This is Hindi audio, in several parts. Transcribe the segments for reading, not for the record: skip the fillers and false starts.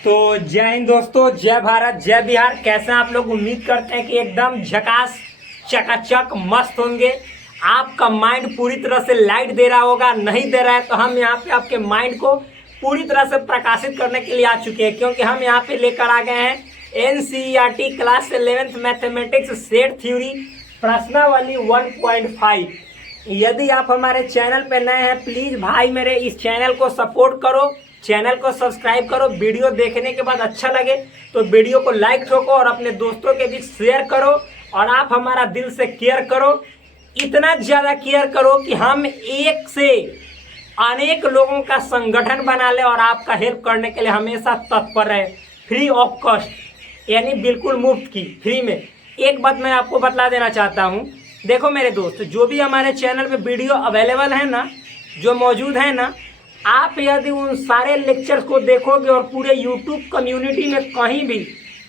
तो जय हिंद दोस्तों, जय भारत, जय बिहार। कैसे हैं आप लोग? उम्मीद करते हैं कि एकदम झकास चकाचक मस्त होंगे। आपका माइंड पूरी तरह से लाइट दे रहा होगा। नहीं दे रहा है तो हम यहाँ पे आपके माइंड को पूरी तरह से प्रकाशित करने के लिए आ चुके हैं, क्योंकि हम यहाँ पे लेकर आ गए हैं NCERT class 11th mathematics set theory प्रश्नावली 1.5। यदि आप हमारे चैनल पे नए हैं, प्लीज़ भाई मेरे इस चैनल को सपोर्ट करो, चैनल को सब्सक्राइब करो। वीडियो देखने के बाद अच्छा लगे तो वीडियो को लाइक ठोको और अपने दोस्तों के बीच शेयर करो। और आप हमारा दिल से केयर करो, इतना ज़्यादा केयर करो कि हम एक से अनेक लोगों का संगठन बना ले और आपका हेल्प करने के लिए हमेशा तत्पर रहे, फ्री ऑफ कॉस्ट, यानी बिल्कुल मुफ्त की, फ्री में। एक बात मैं आपको बतला देना चाहता हूँ। देखो मेरे दोस्त, जो भी हमारे चैनल पे वीडियो अवेलेबल है ना, जो मौजूद है ना, आप यदि उन सारे लेक्चर्स को देखोगे और पूरे यूट्यूब कम्युनिटी में कहीं भी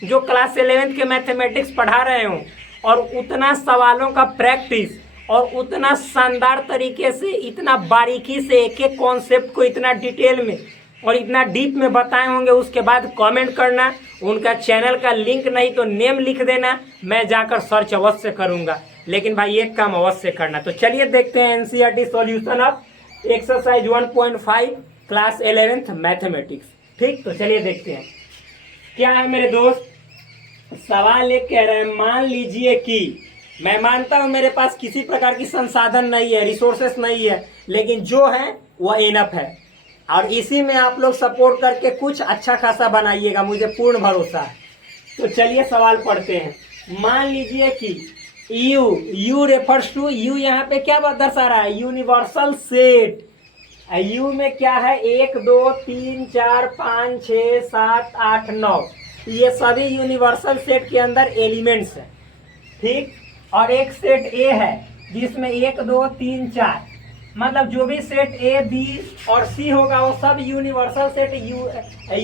जो क्लास 11th के मैथमेटिक्स पढ़ा रहे हो और उतना सवालों का प्रैक्टिस और उतना शानदार तरीके से, इतना बारीकी से एक एक कॉन्सेप्ट को इतना डिटेल में और इतना डीप में बताए होंगे, उसके बाद कमेंट करना। उनका चैनल का लिंक नहीं तो नेम लिख देना, मैं जाकर सर्च अवश्य करूंगा। लेकिन भाई एक काम अवश्य करना। तो चलिए देखते हैं NCERT solution of exercise 1.5 class 11th mathematics. ठीक, तो चलिए देखते हैं क्या है मेरे दोस्त। सवाल ये कह रहे हैं, मान लीजिए कि मैं मानता हूं मेरे पास किसी प्रकार की संसाधन नहीं है, रिसोर्सेस नहीं है, लेकिन जो है वह इनफ है और इसी में आप लोग सपोर्ट करके कुछ अच्छा खासा बनाइएगा, मुझे पूर्ण भरोसा है। तो चलिए सवाल पढ़ते हैं। मान लीजिए कि U रेफर्स टू, U यहाँ पे क्या दर्शा रहा है? Universal set. U में क्या है? 1 2 3 4 5 6 7 8 9, ये सभी यूनिवर्सल सेट के अंदर एलिमेंट्स हैं। ठीक, और एक सेट A है जिसमें 1 2 3 4, मतलब जो भी सेट A B और C होगा वो सब यूनिवर्सल सेट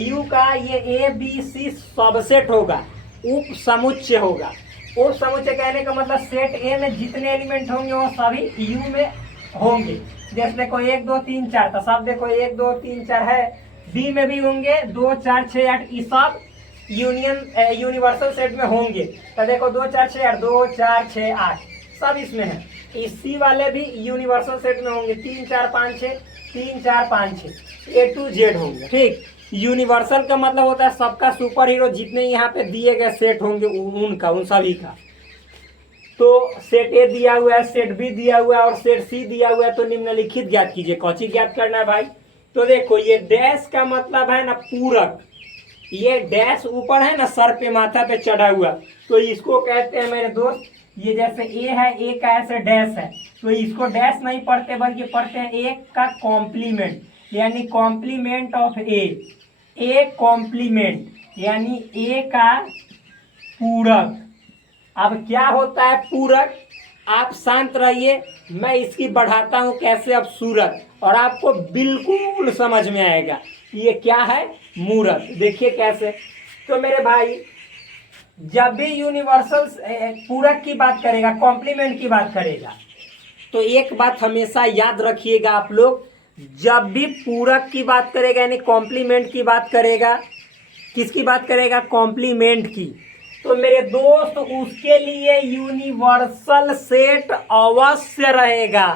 U का ये A B C सबसेट होगा, उप समुच्चय होगा। उप समुच्चय कहने का मतलब सेट A में जितने एलिमेंट होंगे वो सभी U में होंगे। जैसे देखो 1 2 3 4, तो सब देखो 1 2 3 4 है। B में भी होंगे 2 4 6 8, ये सब यूनिवर्सल सेट में होंगे। तो देखो 2 4 6 8, 2 4 6 8 सब इसमें है। इस C वाले भी यूनिवर्सल सेट में होंगे, 3 4 5 6, 3 4 5 6 A to Z होंगे। ठीक, यूनिवर्सल का मतलब होता है सबका सुपर हीरो, जितने यहाँ पे दिए गए सेट होंगे उनका, उन सभी का। तो सेट A दिया हुआ है, सेट B दिया हुआ है और सेट C दिया हुआ है। तो निम्नलिखित ज्ञात कीजिए। कौची ज्ञात करना है भाई? तो देखो ये डैश का मतलब है ना पूरक, ये डैश ऊपर है ना सर पे माथा पे चढ़ा हुआ, तो इसको कहते हैं मेरे दोस्त, ये जैसे A है, A का ऐसे डैश है, तो इसको डैश नहीं पढ़ते बल्कि पढ़ते हैं A का कॉम्प्लीमेंट, यानी कॉम्प्लीमेंट ऑफ A कॉम्प्लीमेंट यानी A का पूरक। अब क्या होता है पूरक? आप शांत रहिए, मैं इसकी बढ़ाता हूं कैसे अब सूरत, और आपको बिल्कुल समझ में आएगा ये क्या है, मूरत। देखिए कैसे। तो मेरे भाई, जब भी यूनिवर्सल पूरक की बात करेगा, कॉम्प्लीमेंट की बात करेगा, तो एक बात हमेशा याद रखिएगा आप लोग, जब भी पूरक की बात करेगा यानी कॉम्प्लीमेंट की बात करेगा, किसकी बात करेगा? कॉम्प्लीमेंट की। तो मेरे दोस्त उसके लिए यूनिवर्सल सेट अवश्य रहेगा,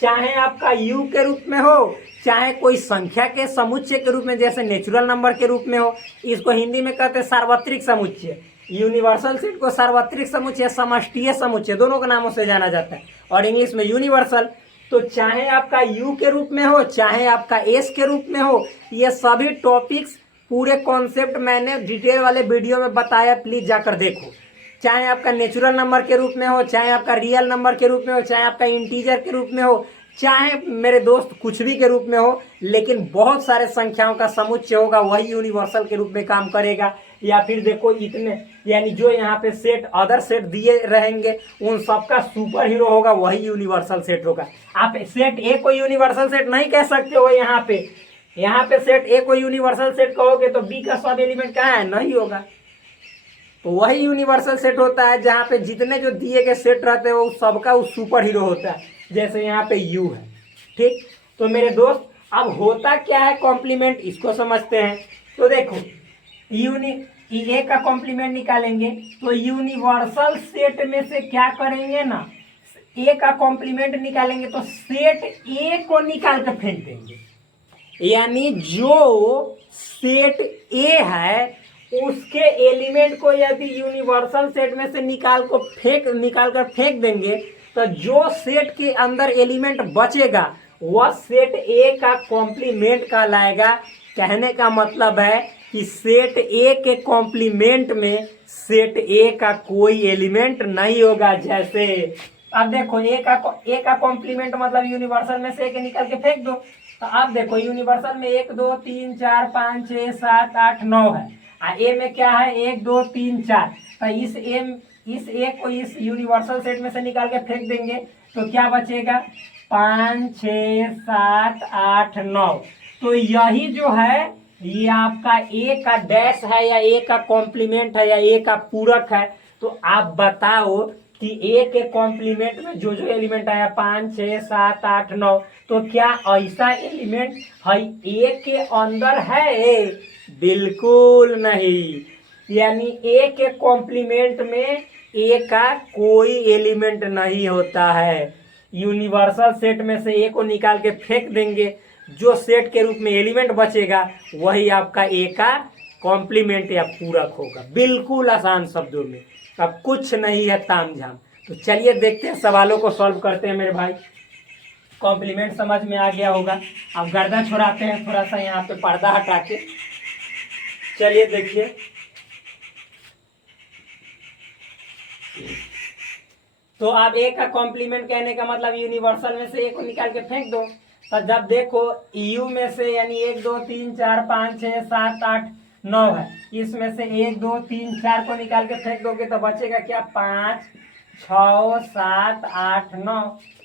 चाहे आपका U के रूप में हो, चाहे कोई संख्या के समुच्चय के रूप में, जैसे नेचुरल नंबर के रूप में हो। इसको हिंदी में कहते हैं सार्वत्रिक समुच्चय। यूनिवर्सल सेट को सार्वत्रिक समुच्चय, समष्टीय समुच्चय, दोनों के नामों से जाना जाता है, और इंग्लिश में यूनिवर्सल। तो चाहे आपका U के रूप में हो, चाहे आपका S के रूप में हो, ये सभी टॉपिक्स, पूरे कॉन्सेप्ट मैंने डिटेल वाले वीडियो में बताया, प्लीज जाकर देखो। चाहे आपका नेचुरल नंबर के रूप में हो, चाहे आपका रियल नंबर के रूप में हो, चाहे आपका इंटीजर के रूप में हो, चाहे मेरे दोस्त कुछ भी के रूप में हो, लेकिन बहुत सारे संख्याओं का समुच्चय होगा, वही यूनिवर्सल के रूप में काम करेगा। या फिर देखो इतने, यानी जो यहाँ पे सेट अदर सेट दिए रहेंगे उन सबका सुपर हीरो होगा, वही यूनिवर्सल सेट होगा। आप सेट A को यूनिवर्सल सेट नहीं कह सकते हो। यहाँ पे सेट A को यूनिवर्सल सेट कहोगे तो B का सब एलिमेंट कहाँ है? नहीं होगा। तो वही यूनिवर्सल सेट होता है जहाँ पे जितने जो दिए गए सेट रहते हैं वो सबका वो सुपर हीरो होता है, जैसे यहाँ पे U है। ठीक, तो मेरे दोस्त अब होता क्या है कॉम्प्लीमेंट, इसको समझते हैं। तो देखो ए का कॉम्प्लीमेंट निकालेंगे तो यूनिवर्सल सेट में से क्या करेंगे ना, ए का कॉम्प्लीमेंट निकालेंगे तो सेट ए को निकाल कर फेंक देंगे। यानी जो सेट ए है उसके एलिमेंट को यदि यूनिवर्सल सेट में से निकाल कर फेंक देंगे तो जो सेट के अंदर एलिमेंट बचेगा वह सेट ए का कॉम्प्लीमेंट कहलाएगा। कहने का मतलब है कि सेट ए के कॉम्प्लीमेंट में सेट ए का कोई एलिमेंट नहीं होगा। जैसे अब देखो ए का कॉम्प्लीमेंट मतलब यूनिवर्सल में से ए के निकाल के फेंक दो, तो अब देखो यूनिवर्सल में 1 2 3 4 5 6 7 8 9 है, ए में क्या है 1 2 3 4, तो इस ए को इस यूनिवर्सल सेट में से निकाल के फेंक देंगे तो क्या बचेगा 5 6 7 8 9। तो यही जो है ये आपका ए का डैश है या ए का कॉम्प्लीमेंट है या ए का पूरक है। तो आप बताओ कि ए के कॉम्प्लीमेंट में जो जो एलिमेंट आया 5 6 7 8 9, तो क्या ऐसा एलिमेंट है ए के अंदर है? बिल्कुल नहीं। यानी ए के कॉम्प्लीमेंट में ए का कोई एलिमेंट नहीं होता है। यूनिवर्सल सेट में से ए को निकाल के फेंक देंगे, जो सेट के रूप में एलिमेंट बचेगा वही आपका ए का कॉम्प्लीमेंट या पूरक होगा। बिल्कुल आसान शब्दों में, अब कुछ नहीं है तामझाम। तो चलिए देखते हैं, सवालों को सॉल्व करते हैं मेरे भाई। कॉम्प्लीमेंट समझ में आ गया होगा। अब गर्दा छुड़ाते हैं थोड़ा सा यहाँ पे पर्दा हटा के। चलिए देखिए, तो अब ए का कॉम्प्लीमेंट कहने का मतलब यूनिवर्सल में से ए को निकाल के फेंक दो। तो जब देखो यू में से यानी 1 2 3 4 5 6 7 8 9 है, इसमें से 1 2 3 4 को निकाल के फेंक दोगे तो बचेगा क्या 5 6 7 8 9।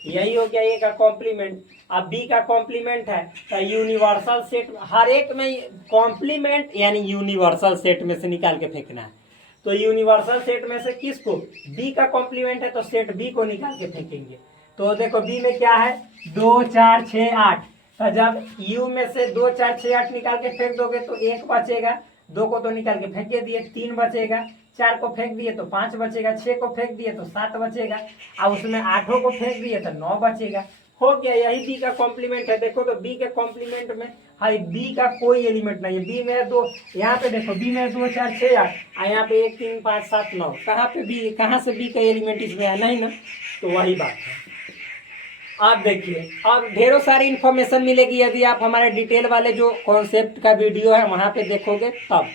यही हो गया ए का कॉम्प्लीमेंट। अब बी का कॉम्प्लीमेंट है तो यूनिवर्सल सेट, हर एक में कॉम्प्लीमेंट यानी यूनिवर्सल सेट में से निकाल के फेंकना है। तो यूनिवर्सल सेट में से किसको, बी का कॉम्प्लीमेंट है तो सेट बी को निकाल के फेंकेंगे। तो देखो बी में क्या है 2 4 6 8, तो जब यू में से 2 4 6 8 निकाल के फेंक दोगे तो 1 बचेगा, 2 को तो निकाल के फेंके दिए 3 बचेगा, 4 को फेंक दिए तो 5 बचेगा, 6 को फेंक दिए तो 7 बचेगा, और उसमें 8 को फेंक दिए तो 9 बचेगा। हो गया, यही बी का कॉम्प्लीमेंट है। देखो तो बी के कॉम्प्लीमेंट में हाई बी का कोई एलिमेंट नहीं है। बी में 2, यहाँ पे देखो बी में 2 4 6 8, यहाँ पे 1 3 5 7 9, कहाँ पे बी, कहाँ से बी का एलिमेंट इसमें है? नहीं ना। तो वही बात है। आप देखिए, अब ढेरों सारी इन्फॉर्मेशन मिलेगी यदि आप हमारे डिटेल वाले जो कॉन्सेप्ट का वीडियो है वहां पे देखोगे तब।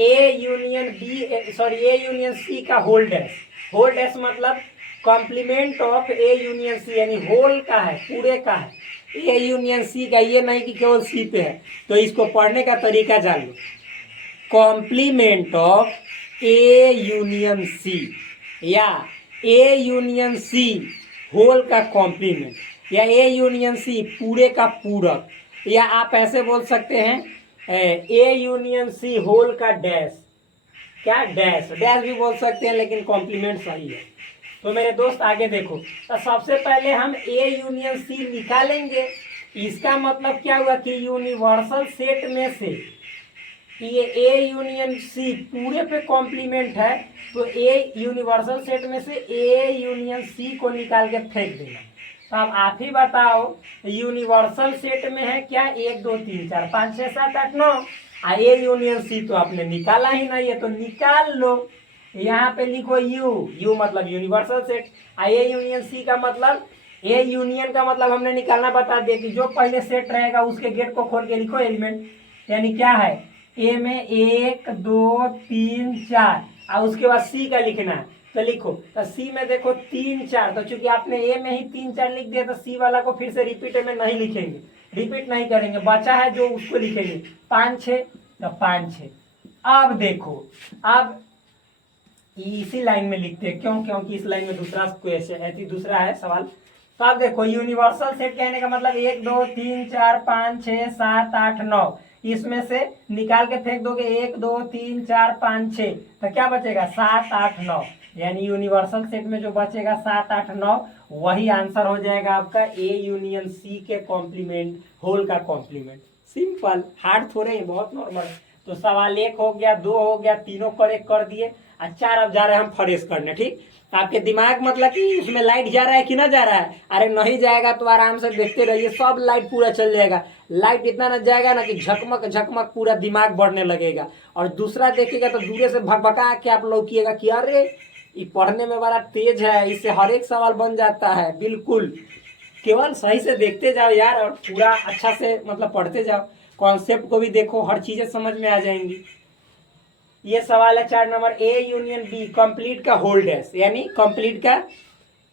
ए यूनियन सी का होल डैश मतलब complement of A union C, यानी होल का है, पूरे का है। ए यूनियन सी का, ये नहीं कि केवल सी पे है। तो इसको पढ़ने का तरीका जान लो। Complement of A union C या ए यूनियन सी होल का कॉम्प्लीमेंट या ए यूनियन सी पूरे का पूरक, या आप ऐसे बोल सकते हैं ए यूनियन सी होल का डैश। क्या डैश भी बोल सकते हैं, लेकिन कॉम्प्लीमेंट सही है। तो मेरे दोस्त आगे देखो, तो सबसे पहले हम ए यूनियन सी निकालेंगे। इसका मतलब क्या हुआ कि यूनिवर्सल सेट में से ये ए यूनियन सी पूरे पे कॉम्प्लीमेंट है, तो ए यूनिवर्सल सेट में से ए यूनियन सी को निकाल के फेंक देना। तो अब आप ही बताओ, यूनिवर्सल सेट में है क्या 1 2 3 4 5 6 7 8 9, ए यूनियन सी तो आपने निकाला ही नहीं है, तो निकाल लो। यहाँ पे लिखो यू मतलब universal set, A union C का मतलब, ए यूनियन का मतलब हमने निकालना बता दिया कि जो पहले सेट रहेगा उसके गेट को खोल के लिखो एलिमेंट। यानी क्या है, ए में 1 2 3 4, और उसके बाद सी का लिखना है। तो लिखो, तो सी में देखो 3 4, तो चूंकि आपने ए में ही 3 4 लिख दिया तो सी वाला को फिर से रिपीट में नहीं लिखेंगे, रिपीट नहीं करेंगे, बचा है जो उसको लिखेंगे 5 6, तो 5 6। अब देखो, अब इसी लाइन में लिखते हैं, क्योंकि इस लाइन में दूसरा क्वेश्चन है, दूसरा है सवाल। तो अब देखो यूनिवर्सल सेट कहने का मतलब 1 2 3 4 5 6 7 8 9, इसमें से निकाल के फेंक दोगे 1 2 3 4 5 6, तो क्या बचेगा 7 8 9। यानी यूनिवर्सल सेट में जो बचेगा 7 8 9, वही आंसर हो जाएगा आपका ए यूनियन सी के कॉम्प्लीमेंट, होल का कॉम्प्लीमेंट। सिंपल, हार्ड थोड़े ही, बहुत नॉर्मल। तो सवाल 1 हो गया, 2 हो गया, तीनों करेक्ट कर दिए और 4 अब जा रहे हैं हम फ्रेश करने। ठीक, तो आपके दिमाग मतलब कि उसमें लाइट जा रहा है कि ना जा रहा है? अरे नहीं जाएगा तो आराम से देखते रहिए, सब लाइट पूरा चल जाएगा। लाइट इतना न जाएगा ना कि झकमक झकमक पूरा दिमाग बढ़ने लगेगा। और दूसरा देखिएगा तो दूरे से भकभका के आप लौकिएगा कि अरे ये पढ़ने में बड़ा तेज है, इससे हर एक सवाल बन जाता है। बिल्कुल, केवल सही से देखते जाओ यार, और पूरा अच्छा से मतलब पढ़ते जाओ, कॉन्सेप्ट को भी देखो, हर चीजें समझ में आ जाएंगी। ये सवाल है 4 नंबर, ए यूनियन बी कंप्लीट का होल डैश, यानी कंप्लीट का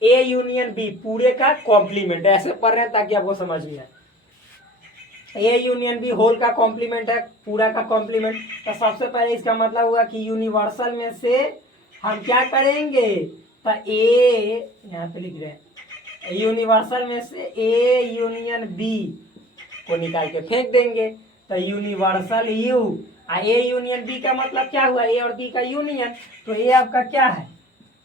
ए यूनियन बी पूरे का कॉम्प्लीमेंट। ऐसे पढ़ रहे हैं ताकि आपको समझ में आए। ए यूनियन बी होल का कॉम्प्लीमेंट है, पूरा का कॉम्प्लीमेंट। तो सबसे पहले इसका मतलब हुआ कि यूनिवर्सल में से हम क्या करेंगे, तो ए यहाँ पे लिख रहे हैं, यूनिवर्सल में से ए यूनियन बी को निकाल के फेंक देंगे। तो universal U, A union B का मतलब क्या हुआ, ए और बी का यूनियन। तो ए आपका क्या है,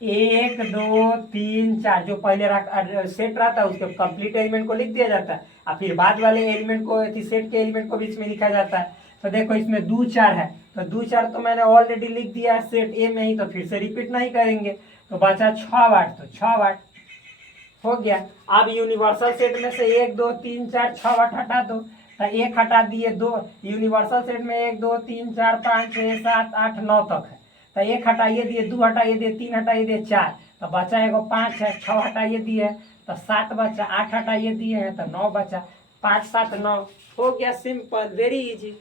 1 2 3 4, जो पहले सेट रहता है उसके कंप्लीट एलिमेंट को लिख दिया जाता है, और फिर बाद वाले एलिमेंट को, सेट के एलिमेंट को बीच में लिखा जाता है। तो देखो इसमें 2 4 है, तो 2 4 तो मैंने ऑलरेडी लिख दिया है सेट ए में ही, तो फिर से रिपीट नहीं करेंगे। तो बचा 6 वाट, तो 6 वाट हो गया। अब यूनिवर्सल सेट में से 1 2 3 4 6 वाट हटा दो, तो 1 हटा दिए, 2, यूनिवर्सल सेट में 1 2 3 4 5 6 7 8 9 तक है। तो 1 हटाइए दिए, 2 हटाइए दिए, 3 हटाइए दिए, 4, तो बचा एगो 5 है, 6 हटाइए दिए तो 7 बचा, 8 हटाइए दिए हैं तो 9 बचा, 5 7 9 हो गया। Simple, very easy.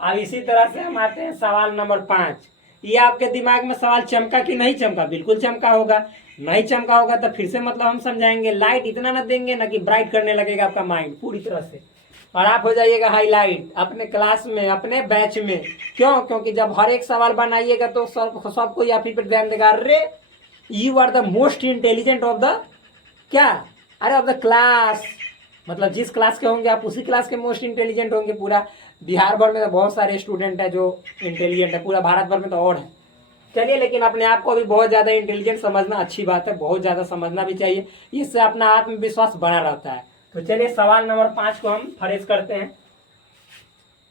अब इसी तरह से हम आते हैं सवाल नंबर 5। ये आपके दिमाग में सवाल चमका कि नहीं चमका? बिल्कुल चमका होगा। नहीं चमका होगा तो फिर से मतलब हम समझाएंगे। लाइट इतना ना देंगे ना कि ब्राइट करने लगेगा आपका माइंड पूरी तरह से, और आप हो जाइएगा हाईलाइट अपने क्लास में, अपने बैच में। क्यों? क्योंकि जब हर एक सवाल बनाइएगा तो सब कोई आप ही पर ध्यान देगा, अरे you are the most intelligent of the क्या, अरे ऑफ द क्लास। मतलब जिस क्लास के होंगे आप उसी क्लास के मोस्ट इंटेलिजेंट होंगे। पूरा बिहार भर में तो बहुत सारे स्टूडेंट है जो इंटेलिजेंट है, पूरा भारत भर में तो और है। चलिए, लेकिन अपने आप को भी बहुत ज़्यादा इंटेलिजेंट समझना अच्छी बात है, बहुत ज़्यादा समझना भी चाहिए, इससे अपना आत्मविश्वास बना रहता है। तो चलिए सवाल नंबर 5 को हम फ्रेश करते हैं।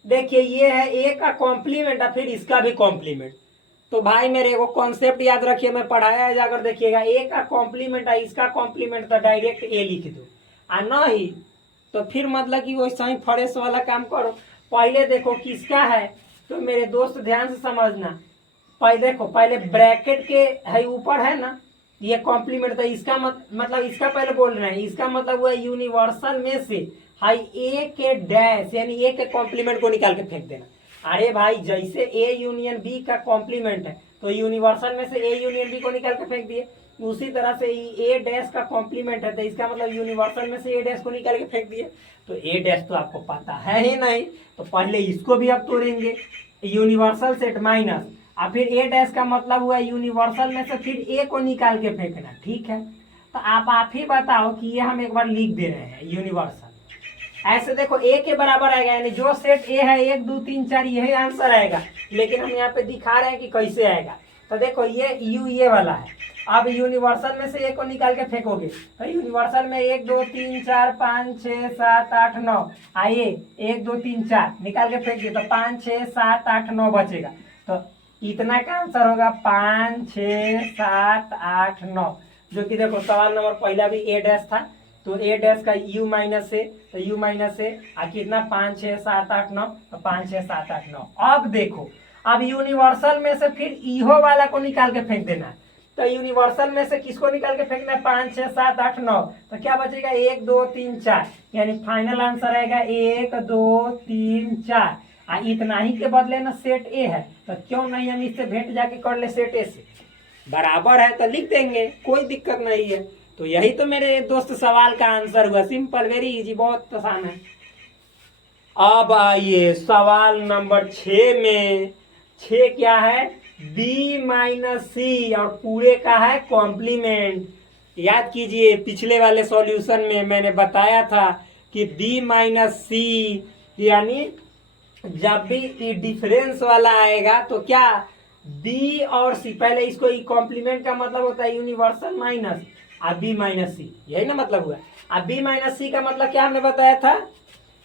देखिए ये है ए का कॉम्प्लीमेंट और फिर इसका भी कॉम्प्लीमेंट। तो भाई मेरे वो कॉन्सेप्ट याद रखिए, मैं पढ़ाया है, जाकर देखिएगा। ए का कॉम्प्लीमेंट है, इसका कॉम्प्लीमेंट, तो डायरेक्ट ए लिख दो, और नहीं तो फिर मतलब कि वैसा ही फ्रेश वाला काम करो। पहले देखो किसका है, तो मेरे दोस्त ध्यान से समझना। पहले देखो, पहले ब्रैकेट के है ऊपर है ना ये कॉम्प्लीमेंट, तो इसका मतलब इसका पहले बोल रहे हैं, इसका मतलब हुआ यूनिवर्सल में से हाई ए के डैश, यानी ए के कॉम्प्लीमेंट को निकाल के फेंक देना। अरे भाई जैसे ए यूनियन बी का कॉम्प्लीमेंट है तो यूनिवर्सल में से ए यूनियन बी को निकाल के फेंक दिए, उसी तरह से ए डैश का कॉम्प्लीमेंट है तो इसका मतलब यूनिवर्सल में से ए डैश को निकाल के फेंक दिए। तो ए डैश तो आपको पता है ही नहीं, तो पहले इसको भी आप तोड़ेंगे, यूनिवर्सल सेट माइनस, और फिर ए डैश का मतलब हुआ यूनिवर्सल में से फिर ए को निकाल के फेंकना। ठीक है, तो आप ही बताओ कि ये हम एक बार लिख दे रहे हैं यूनिवर्सल। ऐसे देखो ए के बराबर आएगा, यानी जो सेट ए है 1 2 3 4 यही आंसर आएगा, लेकिन हम यहाँ पे दिखा रहे हैं कि कैसे आएगा। तो देखो ये यू ये वाला है, अब यूनिवर्सल में से ए को निकाल के फेंकोगे तो यूनिवर्सल में 1 2 3 4 5 6 7 8 9, आइए 1 2 3 4 निकाल के फेंक दिए तो 5 6 7 8 9 बचेगा। तो इतना का आंसर होगा 5 6 7 8 9, जो कि देखो सवाल नंबर पहला भी ए डैश था, तो ए डैश का यू माइनस ए, तो यू माइनस ए कितना 5 6 7 8 9, तो 5 6 7 8 9। अब देखो, अब यूनिवर्सल में से फिर इहो वाला को निकाल के फेंक देना। तो यूनिवर्सल में से किसको निकाल के फेंकना है, 5 6 7 8 9, तो क्या बचेगा 1 2 3 4, यानी फाइनल आंसर आएगा 1 2 3 4। इतना ही के बदले ना सेट ए है, तो क्यों नहीं हम इससे भेंट जाके कर ले, सेट ए से बराबर है तो लिख देंगे, कोई दिक्कत नहीं है। तो यही तो मेरे दोस्त सवाल का आंसर हुआ, सिंपल, वेरी इजी, बहुत आसान है। अब आइए सवाल नंबर 6 में। 6 क्या है, बी माइनस सी और पूरे का है कॉम्प्लीमेंट। याद कीजिए पिछले वाले सॉल्यूशन में मैंने बताया था कि बी माइनस सी, यानी जब भी ये डिफरेंस वाला आएगा तो क्या बी और सी, पहले इसको कॉम्प्लीमेंट का मतलब होता है यूनिवर्सल माइनस अब बी माइनस सी, यही ना मतलब हुआ। अब बी माइनस सी का मतलब क्या हमने बताया था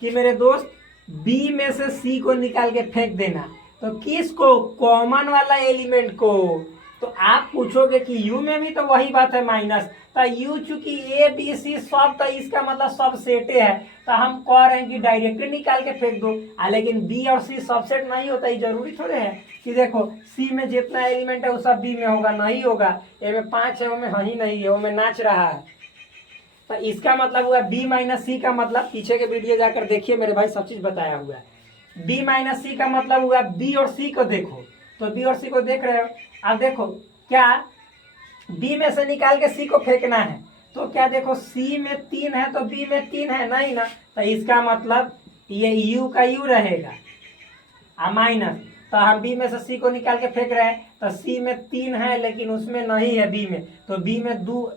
कि मेरे दोस्त बी में से सी को निकाल के फेंक देना। तो किसको? कॉमन वाला एलिमेंट को। तो आप पूछोगे कि यू में भी तो वही बात है माइनस, तो यू चूंकि ए बी सी सब, तो इसका मतलब सब सेटे है, तो हम कह रहे हैं कि डायरेक्टली निकाल के फेंक दो। लेकिन बी और सी सबसेट नहीं होता, ये जरूरी थोड़े है कि देखो सी में जितना एलिमेंट है वो सब बी में होगा, नहीं होगा। ए में 5 है, वो में ही नहीं है, वो में नाच रहा है। तो इसका मतलब हुआ बी माइनस सी का मतलब, पीछे के वीडियो जाकर देखिए मेरे भाई, सब चीज बताया हुआ है। बी माइनस सी का मतलब हुआ बी और सी को देखो, तो बी और सी को देख रहे हो। अब देखो क्या बी में से निकाल के सी को फेंकना है, तो क्या देखो सी में 3 है तो बी में 3 है नहीं ना, तो इसका मतलब ये यू का यू रहेगा माइनस। तो हम बी में से सी को निकाल के फेंक रहे हैं, तो सी में 3 है लेकिन उसमें नहीं है बी में, तो बी में 2,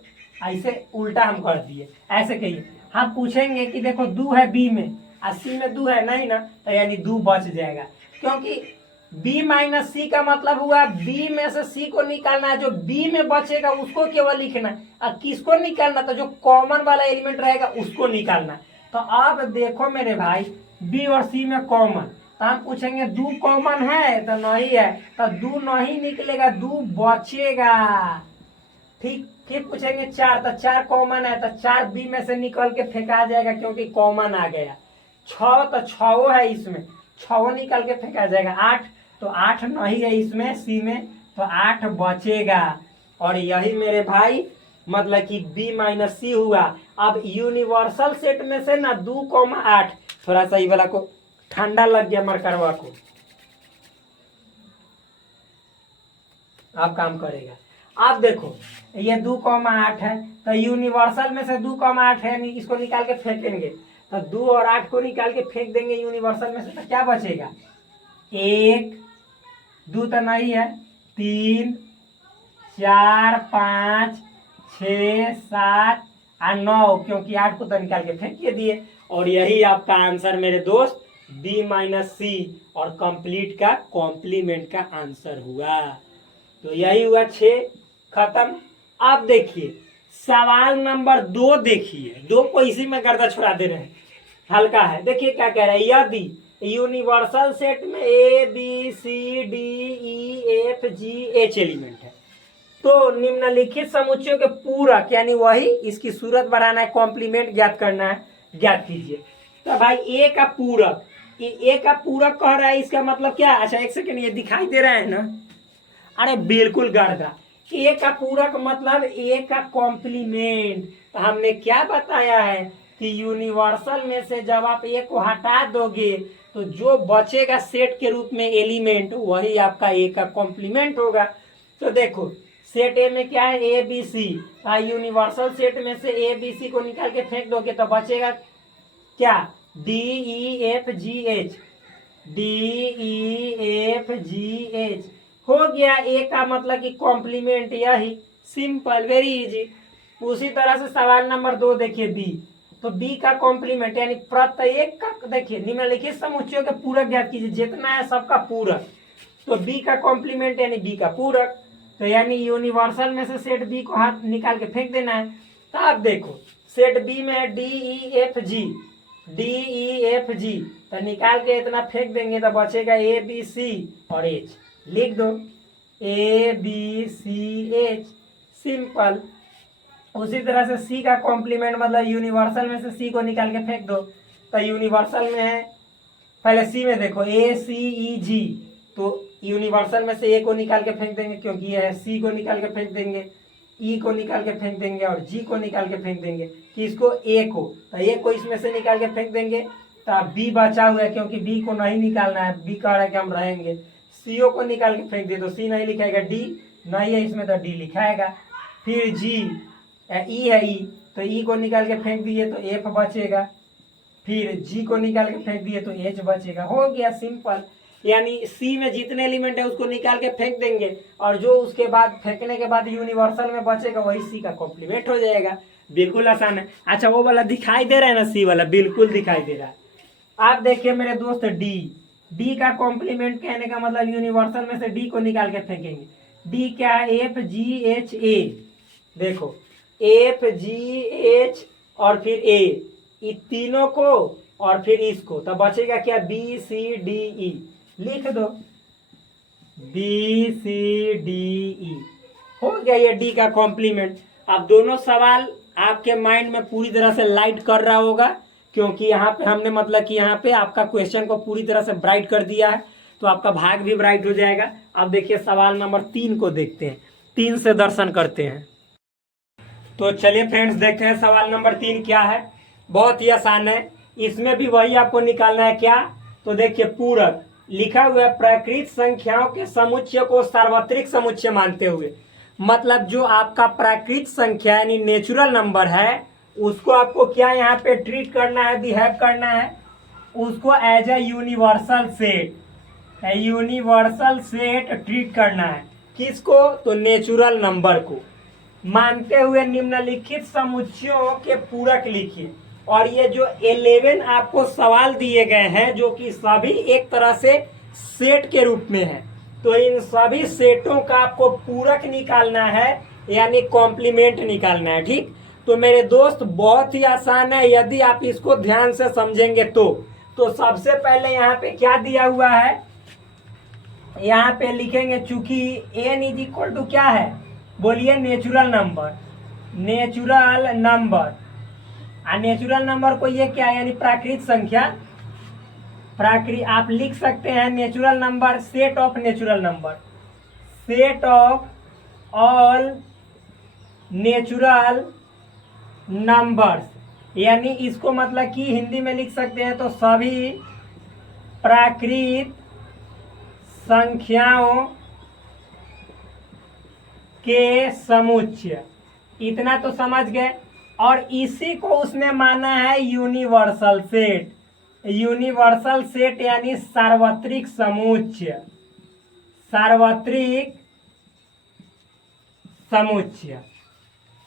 ऐसे उल्टा हम कर दिए। ऐसे कहिए, हम पूछेंगे कि देखो 2 है बी में और सी में 2 है नहीं ना, तो यानी 2 बच जाएगा, क्योंकि बी माइनस सी का मतलब हुआ बी में से सी को निकालना है, जो बी में बचेगा उसको केवल लिखना है, और किसको निकालना? तो जो कॉमन वाला एलिमेंट रहेगा उसको निकालना। तो अब देखो मेरे भाई, बी और सी में कॉमन, तो हम पूछेंगे 2 कॉमन है? तो नहीं है, तो 2 नहीं निकलेगा, 2 बचेगा। ठीक, फिर पूछेंगे 4, तो 4 कॉमन है, तो 4 बी में से निकल के फेंका जाएगा क्योंकि कॉमन आ गया। 6, तो 6 है इसमें, 6 निकल के फेंका जाएगा। 8, तो 8 नहीं है इसमें सी में, तो 8 बचेगा। और यही मेरे भाई मतलब कि बी माइनस सी हुआ। अब यूनिवर्सल सेट में से ना 2,8, थोड़ा सा ये वाला को ठंडा लग गया मरकरवा को, अब काम करेगा। अब देखो ये 2,8 है, तो यूनिवर्सल में से 2,8 है, इसको निकाल के फेंकेंगे, तो 2 और 8 को निकाल के फेंक देंगे यूनिवर्सल में से, तो क्या बचेगा? 1, 2 तो नहीं है, 3, 4, 5, 6, 7 और 9, क्योंकि 8 को तो निकाल के फेंक के दिए। और यही आपका आंसर मेरे दोस्त बी माइनस सी और कंप्लीट का कॉम्प्लीमेंट का आंसर हुआ। तो यही हुआ 6 खत्म। अब देखिए सवाल नंबर 2 देखिए, 2 को इसी में गर्दा छुड़ा दे रहे हैं, हल्का है। देखिए क्या कह रहा है, यदि यूनिवर्सल सेट में A B C D E F G H element है, तो निम्नलिखित समुच्चयों के पूरक, यानी वही इसकी सूरत बनाना है, कॉम्प्लीमेंट ज्ञात करना है, ज्ञात कीजिए। तो भाई ए का पूरक, ए का पूरक कह रहा है, इसका मतलब क्या? अच्छा एक सेकंड, ये दिखाई दे रहा है ना? अरे बिल्कुल गर्दा, ए का पूरक मतलब ए का कॉम्प्लीमेंट। तो हमने क्या बताया है कि यूनिवर्सल में से जब आप ए को हटा दोगे तो जो बचेगा सेट के रूप में एलिमेंट, वही आपका ए का कॉम्प्लीमेंट होगा। तो देखो सेट ए में क्या है? A B C. Universal set में से ए बी सी को निकाल के फेंक दोगे तो बचेगा क्या? D E F G H, D E F G H हो गया। ए का मतलब कि कॉम्प्लीमेंट, यही सिंपल, वेरी इजी। उसी तरह से सवाल नंबर 2 देखिए बी, तो बी का कॉम्प्लीमेंट यानी प्रत्येक का, देखिए निम्नलिखित समुच्चयों के पूरक ज्ञात कीजिए, जितना है सबका पूरक। तो बी का कॉम्प्लीमेंट यानी बी का पूरक, तो यानी यूनिवर्सल में से सेट बी को हाथ निकाल के फेंक देना है। तो आप देखो सेट बी में डी ई एफ जी, डी ई एफ जी, तो निकाल के इतना फेंक देंगे तो बचेगा ए बी सी और एच, लिख दो A B C H, simple. उसी तरह से सी का कॉम्प्लीमेंट मतलब यूनिवर्सल में से सी को निकाल के फेंक दो, तो यूनिवर्सल में है, पहले सी में देखो ए सी ई जी, तो यूनिवर्सल में से ए को निकाल के फेंक देंगे क्योंकि ये है, सी को निकाल के फेंक देंगे, ई को निकाल के फेंक देंगे और जी को निकाल के फेंक देंगे। किसको? ए को, तो ए को इसमें से निकाल के फेंक देंगे, तो बी बचा हुआ है क्योंकि बी को नहीं निकालना है, बी कह रहा है कि हम रहेंगे। सीओ को निकाल के फेंक दे तो सी नहीं लिखाएगा, डी नहीं है इसमें तो डी लिखाएगा। फिर जी, ई है ई, तो ई को निकाल के फेंक दिए तो एफ बचेगा। फिर जी को निकाल के फेंक दिए तो एच बचेगा। हो गया सिंपल। यानी सी में जितने एलिमेंट है उसको निकाल के फेंक देंगे और जो उसके बाद फेंकने के बाद यूनिवर्सल में बचेगा वही सी का कॉम्प्लीमेंट हो जाएगा। बिल्कुल आसान है। अच्छा वो वाला दिखाई दे रहा है ना, सी वाला बिल्कुल दिखाई दे रहा है। आप देखिए मेरे दोस्त डी, डी का कॉम्प्लीमेंट कहने का मतलब यूनिवर्सल में से डी को निकाल के फेंकेंगे। डी क्या है? एफ जी एच ए, देखो एफ जी एच और फिर ए, ये तीनों को और फिर इसको, तो बचेगा क्या? बी सी डी ई, लिख दो BCDE हो गया ये डी का कॉम्प्लीमेंट। अब दोनों सवाल आपके माइंड में पूरी तरह से लाइट कर रहा होगा, क्योंकि यहाँ पे हमने मतलब कि यहाँ पे आपका क्वेश्चन को पूरी तरह से ब्राइट कर दिया है, तो आपका भाग भी ब्राइट हो जाएगा। अब देखिए सवाल नंबर 3 को देखते हैं, 3 से दर्शन करते हैं। तो चलिए फ्रेंड्स देखते हैं सवाल नंबर 3 क्या है। बहुत ही आसान है, इसमें भी वही आपको निकालना है। क्या? तो देखिए पूरक लिखा हुआ है, प्राकृत संख्याओं के समुच्चय को सार्वत्रिक समुच्चय मानते हुए। मतलब जो आपका प्राकृत संख्या यानी नेचुरल नंबर है, उसको आपको क्या यहाँ पे ट्रीट करना है, बिहेव करना है, उसको as a universal set, universal set treat करना है। किसको? तो नेचुरल नंबर को मानते हुए निम्नलिखित समुच्चयों के पूरक लिखिए। और ये जो 11 आपको सवाल दिए गए हैं, जो कि सभी एक तरह से सेट के रूप में है, तो इन सभी सेटों का आपको पूरक निकालना है, यानी कॉम्प्लीमेंट निकालना है। ठीक, तो मेरे दोस्त बहुत ही आसान है, यदि आप इसको ध्यान से समझेंगे तो सबसे पहले यहाँ पे क्या दिया हुआ है, यहाँ पे लिखेंगे, चूंकि n इज इक्वल टू क्या है, बोलिए natural number, natural number. Natural number को ये क्या है, यानी प्राकृत संख्या, प्राकृत आप लिख सकते हैं natural number, set of natural number, set of all natural numbers, यानी इसको मतलब कि हिंदी में लिख सकते हैं तो सभी प्राकृत संख्याओं के समुच्चय। इतना तो समझ गए। और इसी को उसने माना है यूनिवर्सल सेट, यूनिवर्सल सेट यानी सार्वत्रिक समुच्चय, सार्वत्रिक समुच्चय।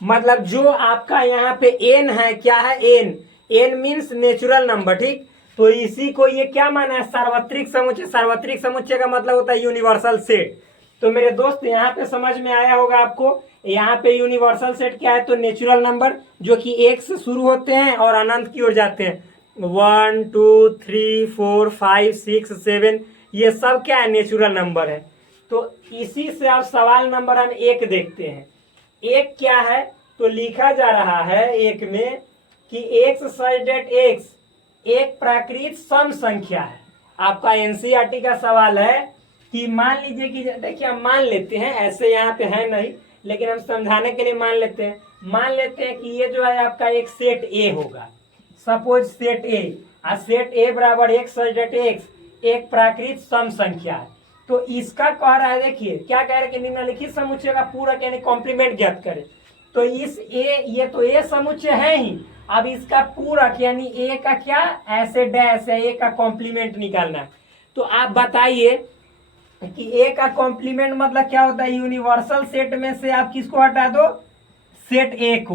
मतलब जो आपका यहाँ पे n है, क्या है n, n means natural number. ठीक, तो इसी को ये क्या माना है, सार्वत्रिक समुच्चय। सार्वत्रिक समुच्चय का मतलब होता है यूनिवर्सल सेट। तो मेरे दोस्त यहाँ पे समझ में आया होगा आपको, यहाँ पे यूनिवर्सल सेट क्या है, तो नेचुरल नंबर जो कि 1 से शुरू होते हैं और अनंत की ओर जाते हैं, 1 2 3 4 5 6 7, ये सब क्या है, नेचुरल नंबर है। तो इसी से आप सवाल नंबर हम 1 देखते हैं। 1 क्या है, तो लिखा जा रहा है 1 में कि x such that x एक प्राकृत सम संख्या है। आपका एनसीईआरटी का सवाल है कि मान लीजिए कि देखिए हम मान लेते हैं, ऐसे यहाँ पे है नहीं, लेकिन हम समझाने के लिए मान लेते हैं। मान लेते हैं कि ये जो है आपका एक सेट ए होगा, सपोज सेट ए, और सेट ए बराबर x such that x एक प्राकृत सम संख्या है। तो इसका कह रहा है, देखिए क्या कह रहा है कि निम्नलिखित समुच्चय का पूरक यानी कॉम्प्लीमेंट ज्ञात करें। तो इस ए, ये तो ए समुच्चय है ही, अब इसका पूरक यानी ए का क्या, ऐसे डैश है, ए का कॉम्प्लीमेंट निकालना है। तो आप बताइए कि ए का कॉम्प्लीमेंट मतलब क्या होता है, यूनिवर्सल सेट में से आप किसको हटा दो, सेट ए को,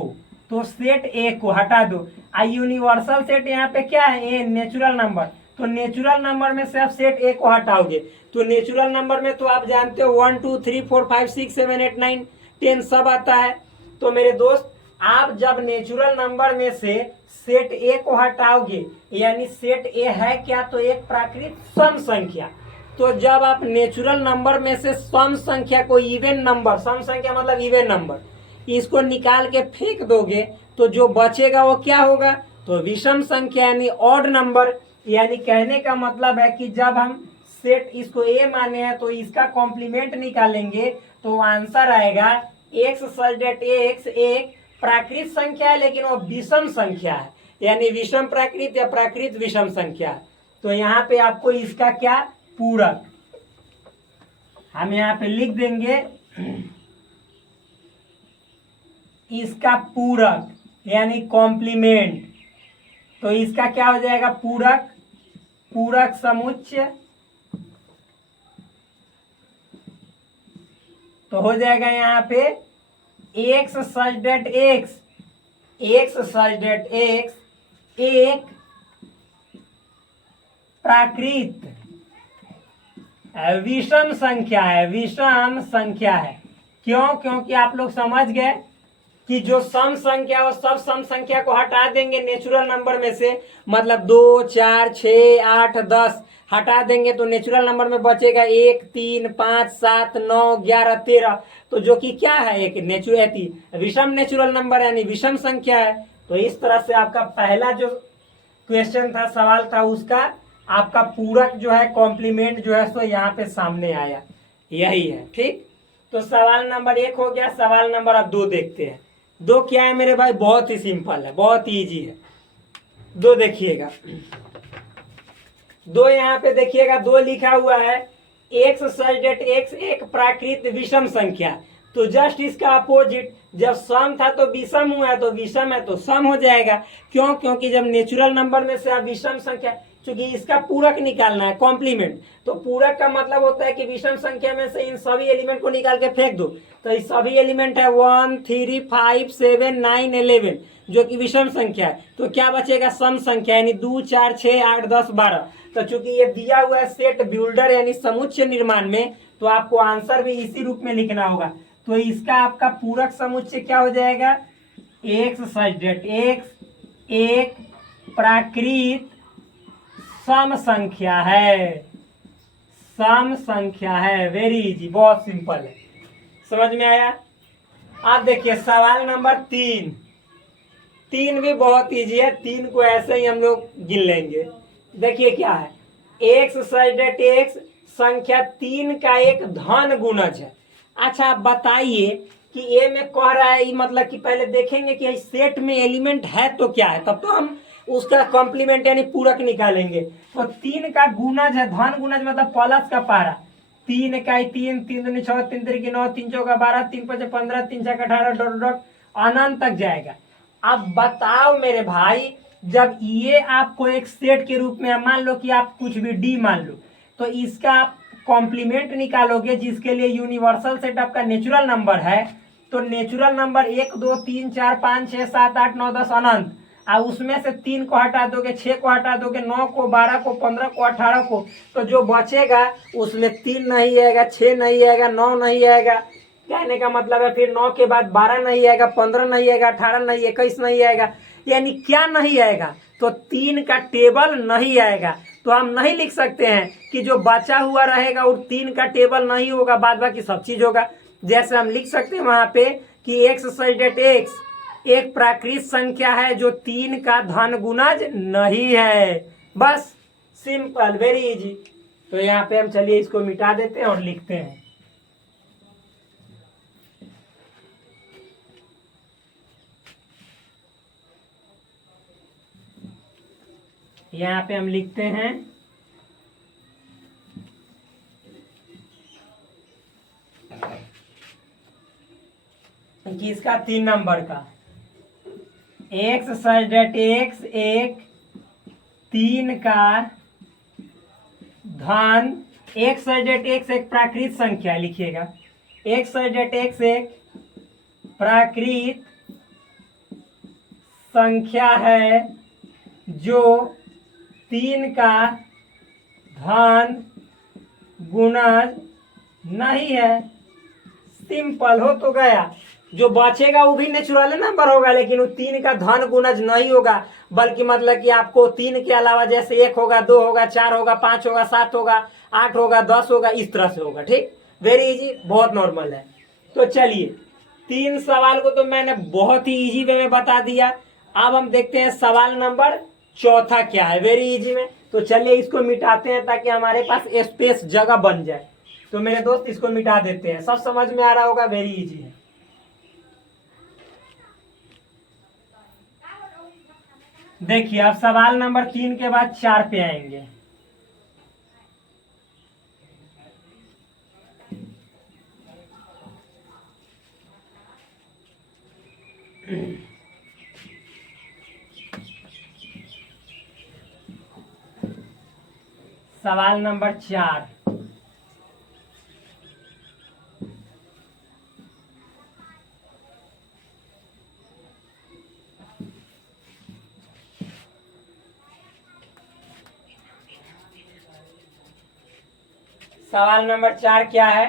तो सेट ए को हटा दो। यूनिवर्सल सेट यहाँ पे क्या है, ए नेचुरल नंबर, तो नेचुरल नंबर में से आप सेट ए को हटाओगे। तो नेचुरल नंबर में तो आप जानते हो 1 2 3 4 5 6 7 8 9 10 सब आता है। तो मेरे दोस्त आप जब नेचुरल नंबर में से सेट ए को हटाओगे, यानी सेट ए है क्या, तो एक प्राकृत सम संख्या। तो जब आप नेचुरल नंबर में से सम संख्या को, इवन नंबर, सम संख्या मतलब इवन नंबर, इसको निकाल के फेंक दोगे, तो जो बचेगा वो क्या होगा, तो विषम संख्या यानी ऑड नंबर। यानी कहने का मतलब है कि जब हम सेट इसको ए माने हैं तो इसका कॉम्प्लीमेंट निकालेंगे, तो आंसर आएगा x such that x एक प्राकृत संख्या है, लेकिन वो विषम संख्या है, यानी विषम प्राकृत या प्राकृत विषम संख्या है। तो यहाँ पे आपको इसका क्या, पूरक, हम यहाँ पे लिख देंगे इसका पूरक यानी कॉम्प्लीमेंट। तो इसका क्या हो जाएगा, पूरक, पूरक समुच्चय। तो हो जाएगा यहाँ पे x such that x, x such that x एक प्राकृत विषम संख्या है, विषम संख्या है। क्यों? क्योंकि आप लोग समझ गए कि जो सम संख्या वो सब सम संख्या को हटा देंगे नेचुरल नंबर में से, मतलब 2 4 6 8 10, हटा देंगे तो नेचुरल नंबर में बचेगा 1, 3, 5, 7, 9, 11, 13। तो जो कि क्या है, एक नेचुरल विषम नेचुरल नंबर यानी विषम संख्या है। तो इस तरह से आपका पहला जो क्वेश्चन था, सवाल था, उसका आपका पूरक जो है, कॉम्प्लीमेंट जो है, सो यहाँ पे सामने आया। यही है, ठीक। तो सवाल नंबर 1 हो गया। सवाल नंबर अब 2 देखते हैं। 2 क्या है मेरे भाई, बहुत ही सिंपल है, बहुत ही इजी है। 2 देखिएगा, 2 यहाँ पे देखिएगा, 2 लिखा हुआ है एक्स सच डेट एक्स एक प्राकृत विषम संख्या। तो जस्ट इसका अपोजिट, जब सम था तो विषम हुआ है, तो विषम है तो सम हो जाएगा। क्यों? क्योंकि जब नेचुरल नंबर में से आप विषम संख्या, क्योंकि इसका पूरक निकालना है, कॉम्प्लीमेंट। तो पूरक का मतलब होता है कि विषम संख्या में से इन सभी एलिमेंट को निकाल के फेंक दो। तो ये सभी एलिमेंट है 1, 3, 5, 7, 9, 11, जो कि विषम संख्या है। तो क्या बचेगा, सम संख्या, यानी 2, 4, 6, 8, 10, 12। तो चूंकि ये दिया हुआ है सेट बिल्डर यानी समुच्चय निर्माण में, तो आपको आंसर भी इसी रूप में लिखना होगा। तो इसका आपका पूरक समुच्चय क्या हो जाएगा, एक्स सच डेट एक्स एक प्राकृत सम संख्या है, सम संख्या है। वेरी इजी, बहुत सिंपल है, समझ में आया। आप देखिए सवाल नंबर 3। 3 भी बहुत इजी है, 3 को ऐसे ही हम लोग गिन लेंगे। देखिए क्या है, एक्स सच डेट एक्स संख्या 3 का एक धन गुणज है। अच्छा आप बताइए कि ए में कह रहा है, मतलब कि पहले देखेंगे कि इस सेट में एलिमेंट है तो क्या है, तब तो हम उसका कॉम्प्लीमेंट यानी पूरक निकालेंगे। तो 3 का गुणज है, धन गुणज मतलब प्लस का पारा। 3 का 3, 3 दूनी 6, 3 तिरकी 9, 3 चौका 12, 3 5 15, 3 6 18, डॉट डॉट अनंत तक जाएगा। अब बताओ मेरे भाई, जब ये आपको एक सेट के रूप में, मान लो कि आप कुछ भी डी मान लो, तो इसका आप कॉम्प्लीमेंट निकालोगे, जिसके लिए यूनिवर्सल सेट आपका नेचुरल नंबर है। तो नेचुरल नंबर 1, 2, 3, 4, 5, 6, 7, 8, 9, 10 अनंत। और उसमें से 3 को हटा दोगे, 6 को हटा दोगे, 9 को, 12 को, 15 को, 18 को, तो जो बचेगा उसमें 3 नहीं आएगा, 6 नहीं आएगा, 9 नहीं आएगा। कहने का मतलब है फिर 9 के बाद 12 नहीं आएगा, 15 नहीं आएगा, 18 नहीं, 21 नहीं आएगा। यानी क्या नहीं आएगा, तो 3 का टेबल नहीं आएगा। तो हम नहीं लिख सकते हैं कि जो बचा हुआ रहेगा और 3 का टेबल नहीं होगा, बाद बाकी सब चीज होगा। जैसे हम लिख सकते हैं वहां पे कि एक्स सच डेट एक्स एक प्राकृत संख्या है जो 3 का धन गुणज नहीं है। बस, सिंपल, वेरी इजी। तो यहाँ पे हम चलिए इसको मिटा देते हैं और लिखते हैं। यहाँ पे हम लिखते हैं कि इसका 3 नंबर का एक्स सच डेट एक्स एक 3 का धन, एक्स सच डेट एक्स एक प्राकृत संख्या लिखिएगा, एक्स सच डेट एक्स एक प्राकृत संख्या है जो 3 का धन गुणज नहीं है। सिंपल हो तो गया। जो बचेगा वो भी नेचुरल नंबर होगा, लेकिन वो 3 का धन गुणज नहीं होगा, बल्कि मतलब कि आपको 3 के अलावा जैसे 1 होगा, 2 होगा, 4 होगा, 5 होगा, 7 होगा, 8 होगा, 10 होगा, इस तरह से होगा। ठीक, वेरी इजी, बहुत नॉर्मल है। तो चलिए 3 सवाल को तो मैंने बहुत ही इजी वे में बता दिया। अब हम देखते हैं सवाल नंबर 4 क्या है, वेरी इजी में। तो चलिए इसको मिटाते हैं ताकि हमारे पास स्पेस जगह बन जाए। तो मेरे दोस्त इसको मिटा देते हैं, सब समझ में आ रहा होगा, वेरी इजी है। देखिए अब सवाल नंबर 3 के बाद 4 पे आएंगे। सवाल नंबर 4, सवाल नंबर 4 क्या है,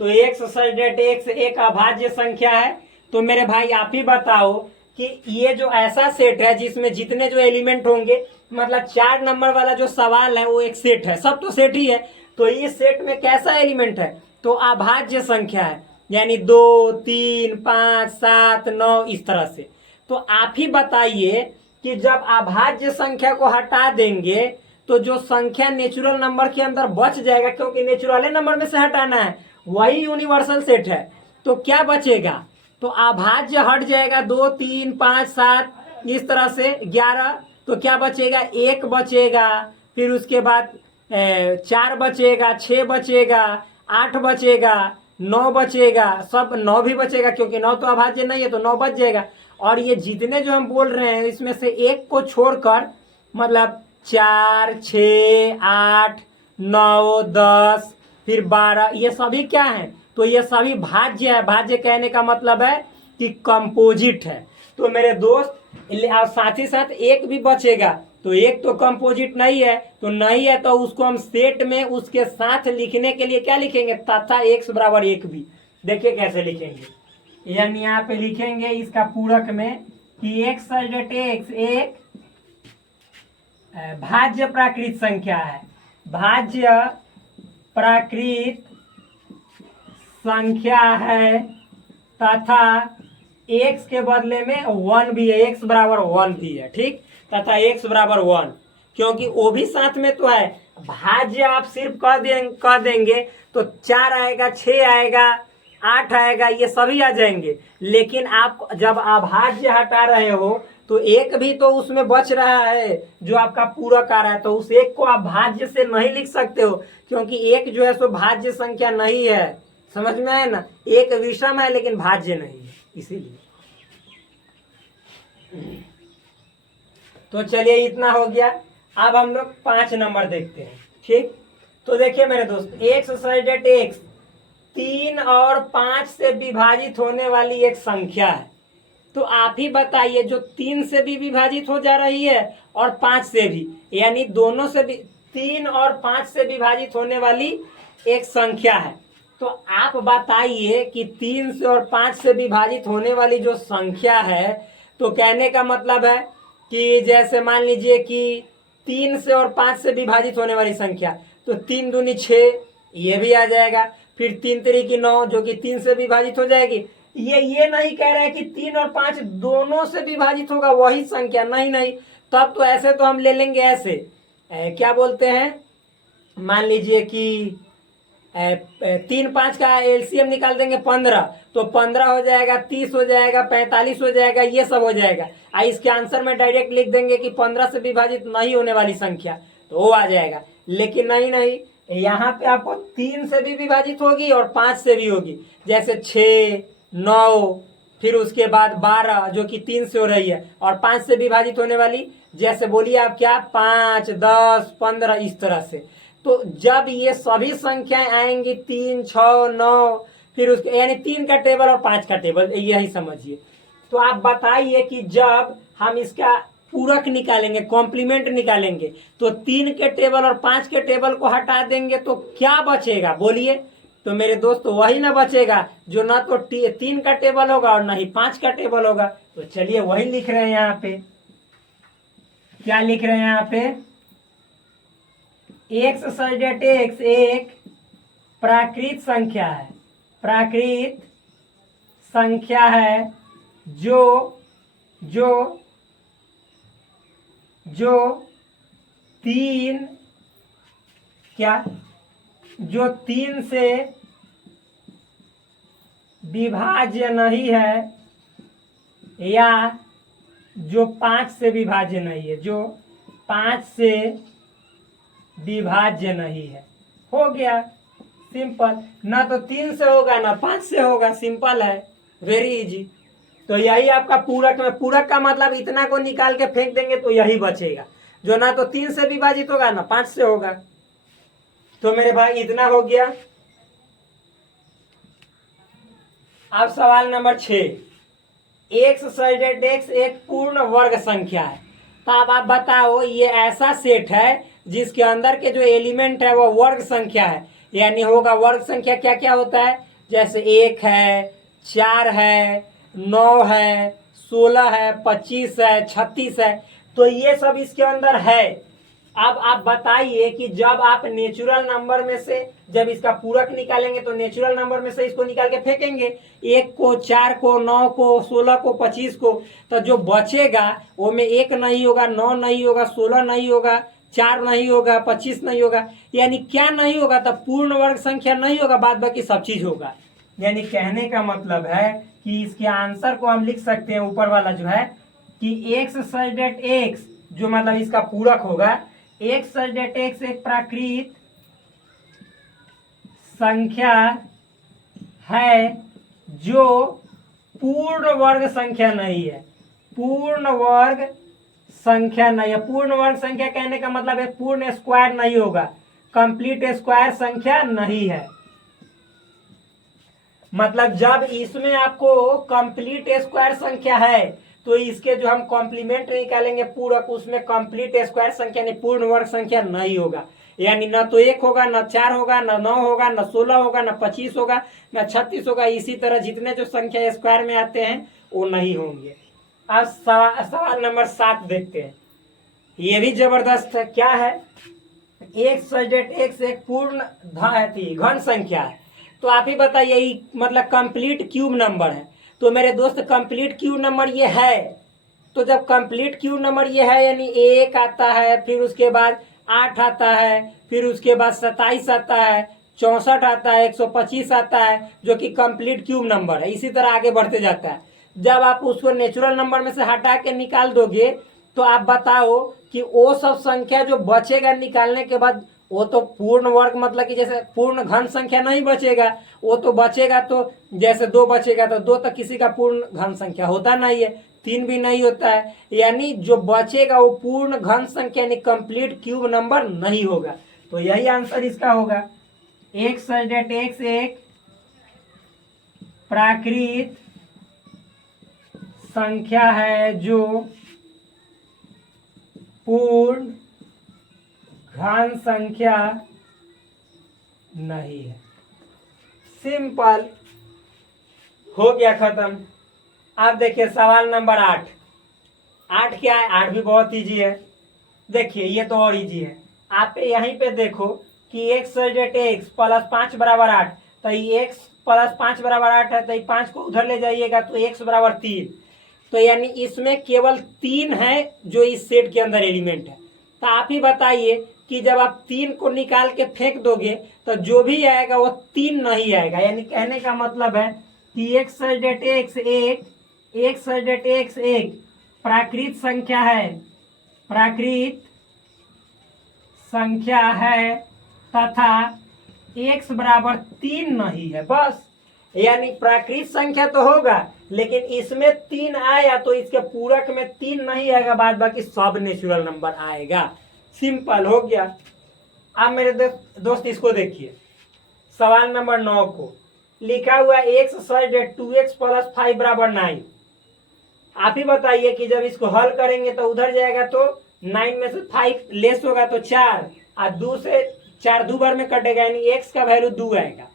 तो एक्स सच डेट एक्स एक अभाज्य संख्या है। तो मेरे भाई आप ही बताओ कि ये जो ऐसा सेट है जिसमें जितने जो एलिमेंट होंगे मतलब 4 नंबर वाला जो सवाल है वो एक सेट है, सब तो सेट ही है। तो इस सेट में कैसा एलिमेंट है, तो अभाज्य संख्या है, यानी 2, 3, 5, 7, 9 इस तरह से। तो आप ही बताइए कि जब अभाज्य संख्या को हटा देंगे तो जो संख्या नेचुरल नंबर के अंदर बच जाएगा, क्योंकि नेचुरल नंबर में से हटाना है, वही यूनिवर्सल सेट है, तो क्या बचेगा, तो अभाज्य हट जाएगा, 2, 3, 5, 7 इस तरह से 11, तो क्या बचेगा, 1 बचेगा, फिर उसके बाद 4 बचेगा, 6 बचेगा, 8 बचेगा, 9 बचेगा, सब 9 भी बचेगा, क्योंकि 9 तो अभाज्य नहीं है, तो 9 बच जाएगा। और ये जितने जो हम बोल रहे हैं इसमें से एक को छोड़कर, मतलब 4, 6, 8, 9, 10, फिर 12, ये सभी क्या है, तो ये सभी भाज्य है। भाज्य कहने का मतलब है कि कंपोजिट है। तो मेरे दोस्त, और साथ ही साथ एक भी बचेगा, तो एक तो कंपोजिट नहीं है, तो नहीं है तो उसको हम सेट में उसके साथ लिखने के लिए क्या लिखेंगे, तथा x बराबर 1 भी। देखिए कैसे लिखेंगे, यानी यहाँ पे लिखेंगे इसका पूरक में कि x एक भाज्य प्राकृत संख्या है, भाज्य प्राकृत संख्या है, तथा x के बदले में 1 भी है, x बराबर 1 भी है, ठीक, तथा x बराबर 1, क्योंकि वो भी साथ में तो है। भाज्य आप सिर्फ कह देंगे तो 4 आएगा, 6 आएगा, 8 आएगा, ये सभी आ जाएंगे। लेकिन आप जब अभाज्य हटा रहे हो तो एक भी तो उसमें बच रहा है जो आपका पूरक आ रहा है, तो उस एक को आप भाज्य से नहीं लिख सकते हो, क्योंकि एक जो है सो भाज्य संख्या नहीं है। समझ में आए ना, एक विषम है लेकिन भाज्य नहीं है, इसीलिए। तो चलिए इतना हो गया। अब हम लोग 5 नंबर देखते हैं, ठीक। तो देखिए मेरे दोस्त, x 3 और 5 से विभाजित होने वाली एक संख्या है। तो आप ही बताइए, जो 3 से भी विभाजित हो जा रही है और 5 से भी, यानी दोनों से भी 3 और 5 से विभाजित होने वाली एक संख्या है। तो आप बताइए कि 3 से और 5 से विभाजित होने वाली जो संख्या है, तो कहने का मतलब है कि जैसे मान लीजिए कि 3 से और 5 से विभाजित होने वाली संख्या, तो 3 दूनी 6, ये भी आ जाएगा। फिर 3 तिरी 9, जो कि 3 से विभाजित हो जाएगी। ये नहीं कह रहा है कि 3 और 5 दोनों से विभाजित होगा वही संख्या, नहीं नहीं, तब तो ऐसे तो हम ले लेंगे ऐसे, क्या बोलते हैं, मान लीजिए कि 3, 5 का एलसीएम निकाल देंगे 15, तो 15 हो जाएगा, 30 हो जाएगा, 45 हो जाएगा, ये सब हो जाएगा। इसके आंसर में डायरेक्ट लिख देंगे कि 15 से विभाजित नहीं होने वाली संख्या, तो वो आ जाएगा। लेकिन नहीं, यहाँ पे आपको 3 से भी विभाजित होगी और 5 से भी होगी, जैसे 6, 9, फिर उसके बाद 12 जो कि 3 से हो रही है, और 5 से विभाजित होने वाली, जैसे बोलिए आप क्या, 5, 10, 15 इस तरह से। तो जब ये सभी संख्याएं आएंगी 3, 6, 9, फिर उसके यानी 3 का टेबल और 5 का टेबल, यही समझिए। तो आप बताइए कि जब हम इसका पूरक निकालेंगे, कॉम्प्लीमेंट निकालेंगे, तो 3 के टेबल और 5 के टेबल को हटा देंगे तो क्या बचेगा, बोलिए। तो मेरे दोस्त वही ना बचेगा जो ना तो 3 का टेबल होगा और ना ही 5 का टेबल होगा। तो चलिए वही लिख रहे हैं यहाँ पे, क्या लिख रहे हैं यहाँ पे, x एक प्राकृत संख्या है, प्राकृत संख्या है जो 3 से विभाज्य नहीं है, या जो 5 से विभाज्य नहीं है, जो 5 से विभाज्य नहीं है। हो गया सिंपल, ना तो 3 से होगा ना 5 से होगा, सिंपल है, वेरी इजी। तो यही आपका पूरक में, पूरक का मतलब इतना को निकाल के फेंक देंगे तो यही बचेगा, जो ना तो 3 से विभाजित होगा ना 5 से होगा। तो मेरे भाई इतना हो गया। अब सवाल नंबर 6, x एक पूर्ण वर्ग संख्या है। तो अब आप बताओ, ये ऐसा सेट है जिसके अंदर के जो एलिमेंट है वो वर्ग संख्या है, यानी होगा वर्ग संख्या क्या क्या होता है, जैसे 1 है, 4 है, 9 है, 16 है, 25 है, 36 है। तो ये सब इसके अंदर है। अब आप बताइए कि जब आप नेचुरल नंबर में से जब इसका पूरक निकालेंगे तो नेचुरल नंबर में से इसको निकाल के फेंकेंगे, 1 को, 4 को, 9 को, 16 को, 25 को, तो जो बचेगा वो में 1 नहीं होगा, 9 नहीं होगा, 16 नहीं होगा, 4 नहीं होगा, 25 नहीं होगा। यानी क्या नहीं होगा? तो पूर्ण वर्ग संख्या नहीं होगा, बाद बाकी सब चीज होगा। यानी कहने का मतलब है कि इसके आंसर को हम लिख सकते हैं ऊपर वाला जो है कि एक्स सच डेट एक्स, जो मतलब इसका पूरक होगा, एक्स सच डेट एक्स एक प्राकृत संख्या है जो पूर्ण वर्ग संख्या नहीं है। पूर्ण वर्ग संख्या नहीं है। पूर्ण वर्ग संख्या कहने का मतलब है पूर्ण स्क्वायर नहीं होगा, कंप्लीट स्क्वायर संख्या नहीं है। मतलब जब इसमें आपको कंप्लीट स्क्वायर संख्या है तो इसके जो हम कॉम्प्लीमेंट निकालेंगे पूरक, उसमें कंप्लीट स्क्वायर संख्या नहीं, पूर्ण वर्ग संख्या नहीं होगा। यानी न तो 1 होगा, न 4 होगा, न 9 होगा, न 16 होगा, न 25 होगा, न 36 होगा। इसी तरह जितने जो संख्या स्क्वायर में आते हैं वो नहीं होंगे। अब सवाल नंबर 7 देखते हैं। ये भी जबरदस्त है। क्या है? एक्स सच डेट एक्स एक पूर्ण घन संख्या है। तो आप ही बताइए, मतलब कंप्लीट क्यूब नंबर है। तो मेरे दोस्त कंप्लीट क्यूब नंबर ये है। तो जब कंप्लीट क्यूब नंबर ये है यानी 1 आता है, फिर उसके बाद 8 आता है, फिर उसके बाद 27 आता है, 64 आता है, 125 आता है, जो कि कंप्लीट क्यूब नंबर है। इसी तरह आगे बढ़ते जाता है। जब आप उसको नेचुरल नंबर में से हटा के निकाल दोगे तो आप बताओ कि वो सब संख्या जो बचेगा निकालने के बाद, वो तो पूर्ण वर्ग मतलब कि जैसे पूर्ण घन संख्या नहीं बचेगा, वो तो बचेगा तो जैसे 2 बचेगा तो 2 तो किसी का पूर्ण घन संख्या होता नहीं है, 3 भी नहीं होता है। यानी जो बचेगा वो पूर्ण घन संख्या यानी कंप्लीट क्यूब नंबर नहीं होगा। तो यही आंसर इसका होगा। एक्स सच डेट एक्स एक प्राकृत संख्या है जो पूर्ण घन संख्या नहीं है। सिंपल हो गया, खत्म। अब देखिए सवाल नंबर 8। 8 क्या है? 8 भी बहुत इजी है। देखिए ये तो और इजी है। आप यहीं पे देखो कि एक्स सच डेट एक्स प्लस 5 बराबर 8, तो ये एक्स प्लस 5 बराबर 8 है, तो ये 5 को उधर ले जाइएगा तो एक्स बराबर 3। तो यानी इसमें केवल 3 है जो इस सेट के अंदर एलिमेंट है। तो आप ही बताइए कि जब आप 3 को निकाल के फेंक दोगे तो जो भी आएगा वो 3 नहीं आएगा। यानी कहने का मतलब है कि एक्स सच डेट एक्स एक, एक्स सच डेट एक्स एक प्राकृत संख्या है, प्राकृत संख्या है तथा एक्स बराबर 3 नहीं है। बस, यानी प्राकृत संख्या तो होगा लेकिन इसमें 3 आया तो इसके पूरक में 3 नहीं आएगा, बाद बाकी सब नेचुरल नंबर आएगा। सिंपल हो गया। अब मेरे दोस्त इसको देखिए, सवाल नंबर 9 को लिखा हुआ एक्स सच डेट 2x प्लस 5 बराबर 9। आप ही बताइए कि जब इसको हल करेंगे तो उधर जाएगा तो 9 में से 5 लेस होगा तो 4, और 2 से 4 दो बार में कटेगा, यानी x का वैल्यू 2 आएगा।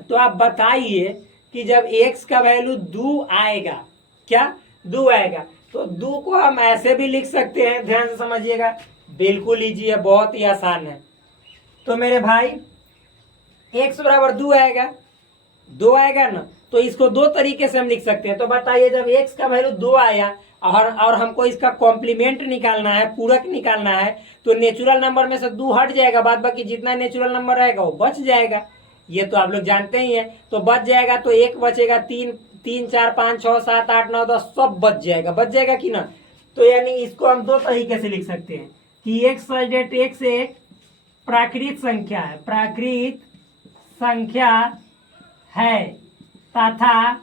तो आप बताइए कि जब x का वैल्यू 2 आएगा, क्या 2 आएगा, तो 2 को हम ऐसे भी लिख सकते हैं। ध्यान से समझिएगा, बिल्कुल इजी है, बहुत ही आसान है। तो मेरे भाई x बराबर 2 आएगा, 2 आएगा ना, तो इसको 2 तरीके से हम लिख सकते हैं। तो बताइए जब x का वैल्यू 2 आया और हमको इसका कॉम्प्लीमेंट निकालना है, पूरक निकालना है, तो नेचुरल नंबर में से 2 हट जाएगा, बाद बाकी जितना नेचुरल नंबर रहेगा वो बच जाएगा। ये तो आप लोग जानते ही हैं। तो बच जाएगा तो 1 बचेगा, 3 3 4 5 6 7 8 9 10 सब बच जाएगा। बच जाएगा कि ना? तो यानी इसको हम 2 तरीके से लिख सकते हैं कि एक्स सच डेट एक्स एक प्राकृत संख्या है, प्राकृत संख्या है तथा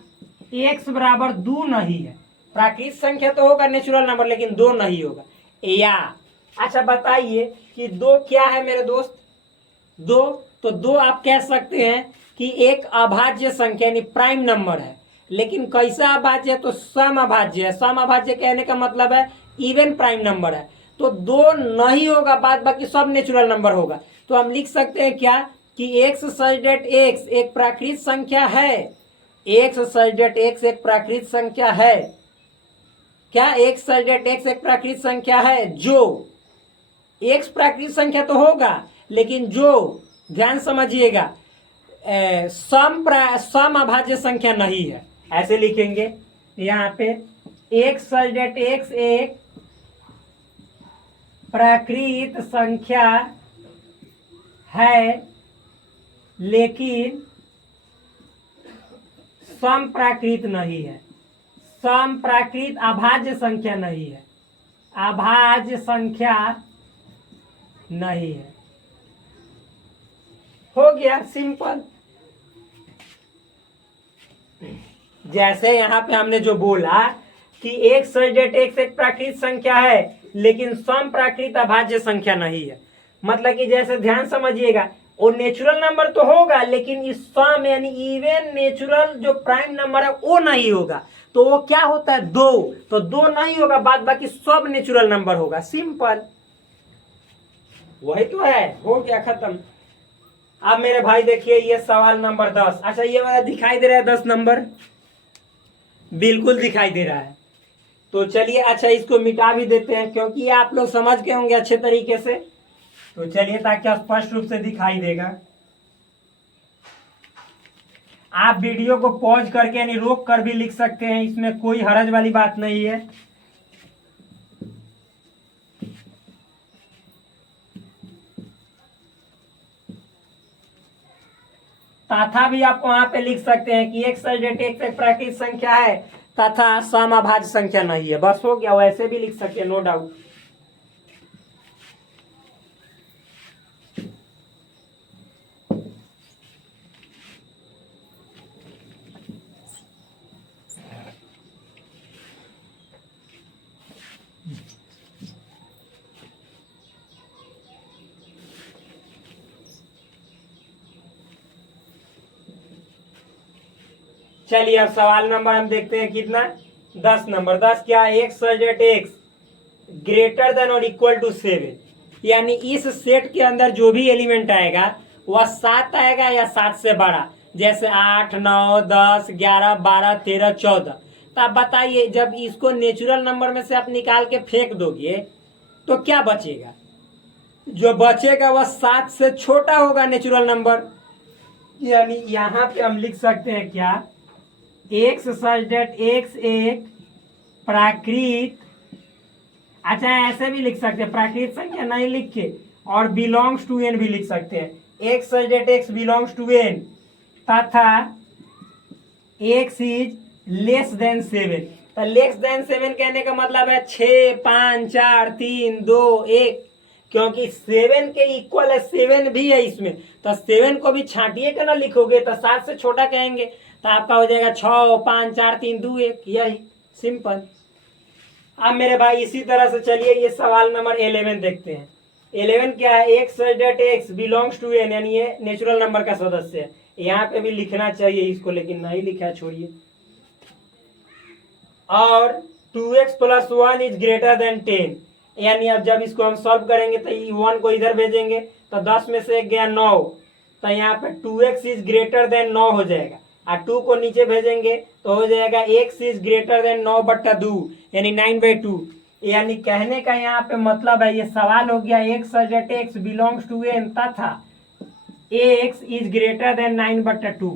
एक्स बराबर 2 नहीं है। प्राकृत संख्या तो होगा नेचुरल नंबर, लेकिन 2 नहीं होगा। या अच्छा बताइए कि 2 क्या है मेरे दोस्त? 2 तो 2 आप कह सकते हैं कि एक अभाज्य संख्या यानी प्राइम नंबर है। लेकिन कैसा अभाज्य है? तो सम अभाज्य है। सम अभाज्य कहने का मतलब है इवन प्राइम नंबर है। तो 2 नहीं होगा, बाद बाकी सब नेचुरल नंबर होगा। तो हम लिख सकते हैं क्या कि एक्स सच डेट एक्स एक प्राकृत संख्या है, एक्स सच डेट एक्स एक प्राकृत संख्या है क्या एक्स सल्जेट एक्स एक प्राकृत संख्या है? जो एक्स प्राकृत संख्या तो होगा, लेकिन जो, ध्यान समझिएगा, सम अभाज्य संख्या नहीं है। ऐसे लिखेंगे यहाँ पे, एक्स सल्जेट एक्स एक प्राकृत संख्या है लेकिन सम प्राकृत नहीं है। सम प्राकृत अभाज्य संख्या नहीं है, अभाज्य संख्या नहीं है। हो गया सिंपल। जैसे यहाँ पे हमने जो बोला कि एक सल्जेट एक्स एक प्राकृत संख्या है लेकिन सम प्राकृत अभाज्य संख्या नहीं है, मतलब कि जैसे ध्यान समझिएगा, वो नेचुरल नंबर तो होगा लेकिन इस सम यानी इवन नेचुरल जो प्राइम नंबर है वो नहीं होगा। तो वो क्या होता है? दो, तो दो नहीं होगा, बाद बाकी सब नेचुरल नंबर होगा। सिंपल, वही तो है। हो गया, खत्म। अब मेरे भाई देखिए ये सवाल नंबर 10। अच्छा, ये वाला दिखाई दे रहा है 10 नंबर? बिल्कुल दिखाई दे रहा है। तो चलिए, अच्छा इसको मिटा भी देते हैं क्योंकि ये आप लोग समझ गए होंगे अच्छे तरीके से। तो चलिए, ताकि स्पष्ट रूप से दिखाई देगा। आप वीडियो को पॉज करके यानी रोक कर भी लिख सकते हैं, इसमें कोई हरज वाली बात नहीं है। तथा भी आप वहां पे लिख सकते हैं कि एक सल्जेट एक्स एक प्राकृत संख्या है तथा समअभाज्य संख्या नहीं है। बस हो गया, वैसे भी लिख सकते हैं, नो डाउट। चलिए अब सवाल नंबर हम देखते हैं कितना, 10 नंबर। 10 क्या? X such that x greater than और इक्वल टू 7, यानी इस सेट के अंदर जो भी एलिमेंट आएगा वह 7 आएगा या 7 से बड़ा, जैसे 8, 9, 10, 11, 12, 13, 14। तो आप बताइए, जब इसको नेचुरल नंबर में से आप निकाल के फेंक दोगे तो क्या बचेगा? जो बचेगा वह 7 से छोटा होगा नेचुरल नंबर। यानी यहाँ पे हम लिख सकते हैं क्या? एक्स सल्जेट एक्स एक प्राकृत, अच्छा ऐसे भी लिख सकते हैं, प्राकृत संख्या नहीं लिख के, और बिलोंग्स टू एन भी लिख सकते हैं। X such that x belongs to N तथा एक्स इज लेस देन 7। तो लेस देन 7 कहने का मतलब है 6, 5, 4, 3, 2, 1, क्योंकि 7 के इक्वल है, 7 भी है इसमें। तो 7 को भी छांटिए के ना लिखोगे तो 7 से छोटा कहेंगे, तो आपका हो जाएगा 6, 5, 4, 3, 2, 1। यही सिंपल। अब मेरे भाई इसी तरह से चलिए ये सवाल नंबर 11 देखते हैं। 11 क्या है? X such that x belongs to N, यानी ये नेचुरल नंबर का सदस्य है। यहाँ पे भी लिखना चाहिए इसको, लेकिन नहीं लिखा, छोड़िए। और 2x + 1 इज ग्रेटर देन 10, यानी अब जब इसको हम सॉल्व करेंगे तो 1 को इधर भेजेंगे तो 10 में से 1 गया 9, तो यहाँ पे 2x इज ग्रेटर देन 9 हो जाएगा, और 2 को नीचे भेजेंगे तो हो जाएगा x इज ग्रेटर देन 9/2, यानी 9/2। यानी कहने का यहाँ पे मतलब है, ये सवाल हो गया x such that x belongs to N तथा x इज ग्रेटर देन 9/2,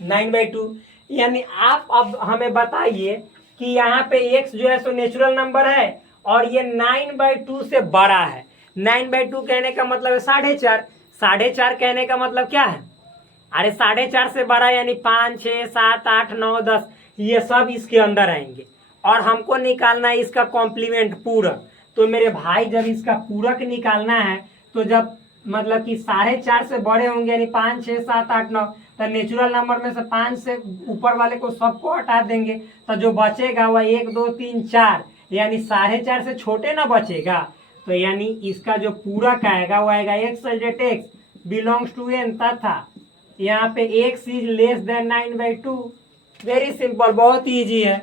9/2। यानी आप अब हमें बताइए कि यहाँ पे x जो है सो नेचुरल नंबर है और ये 9/2 से बड़ा है। 9/2 कहने का मतलब है 4.5, 4.5 कहने का मतलब क्या है? अरे 4.5 से बड़ा, यानी 5, 6, 7, 8, 9, 10 ये सब इसके अंदर आएंगे, और हमको निकालना है इसका कॉम्प्लीमेंट पूरक। तो मेरे भाई जब इसका पूरक निकालना है तो जब मतलब कि 4.5 से बड़े होंगे, यानी 5, 6, 7, 8, 9, तो नेचुरल नंबर में से 5 से ऊपर वाले को सबको हटा देंगे, तो जो बचेगा वह 1, 2, 3, 4, यानी 4.5 से छोटे ना बचेगा। तो यानी इसका जो पूरक आएगा वो आएगा x such that x belongs to N तथा यहाँ पे x is less than 9/2। Very simple, बहुत इजी है।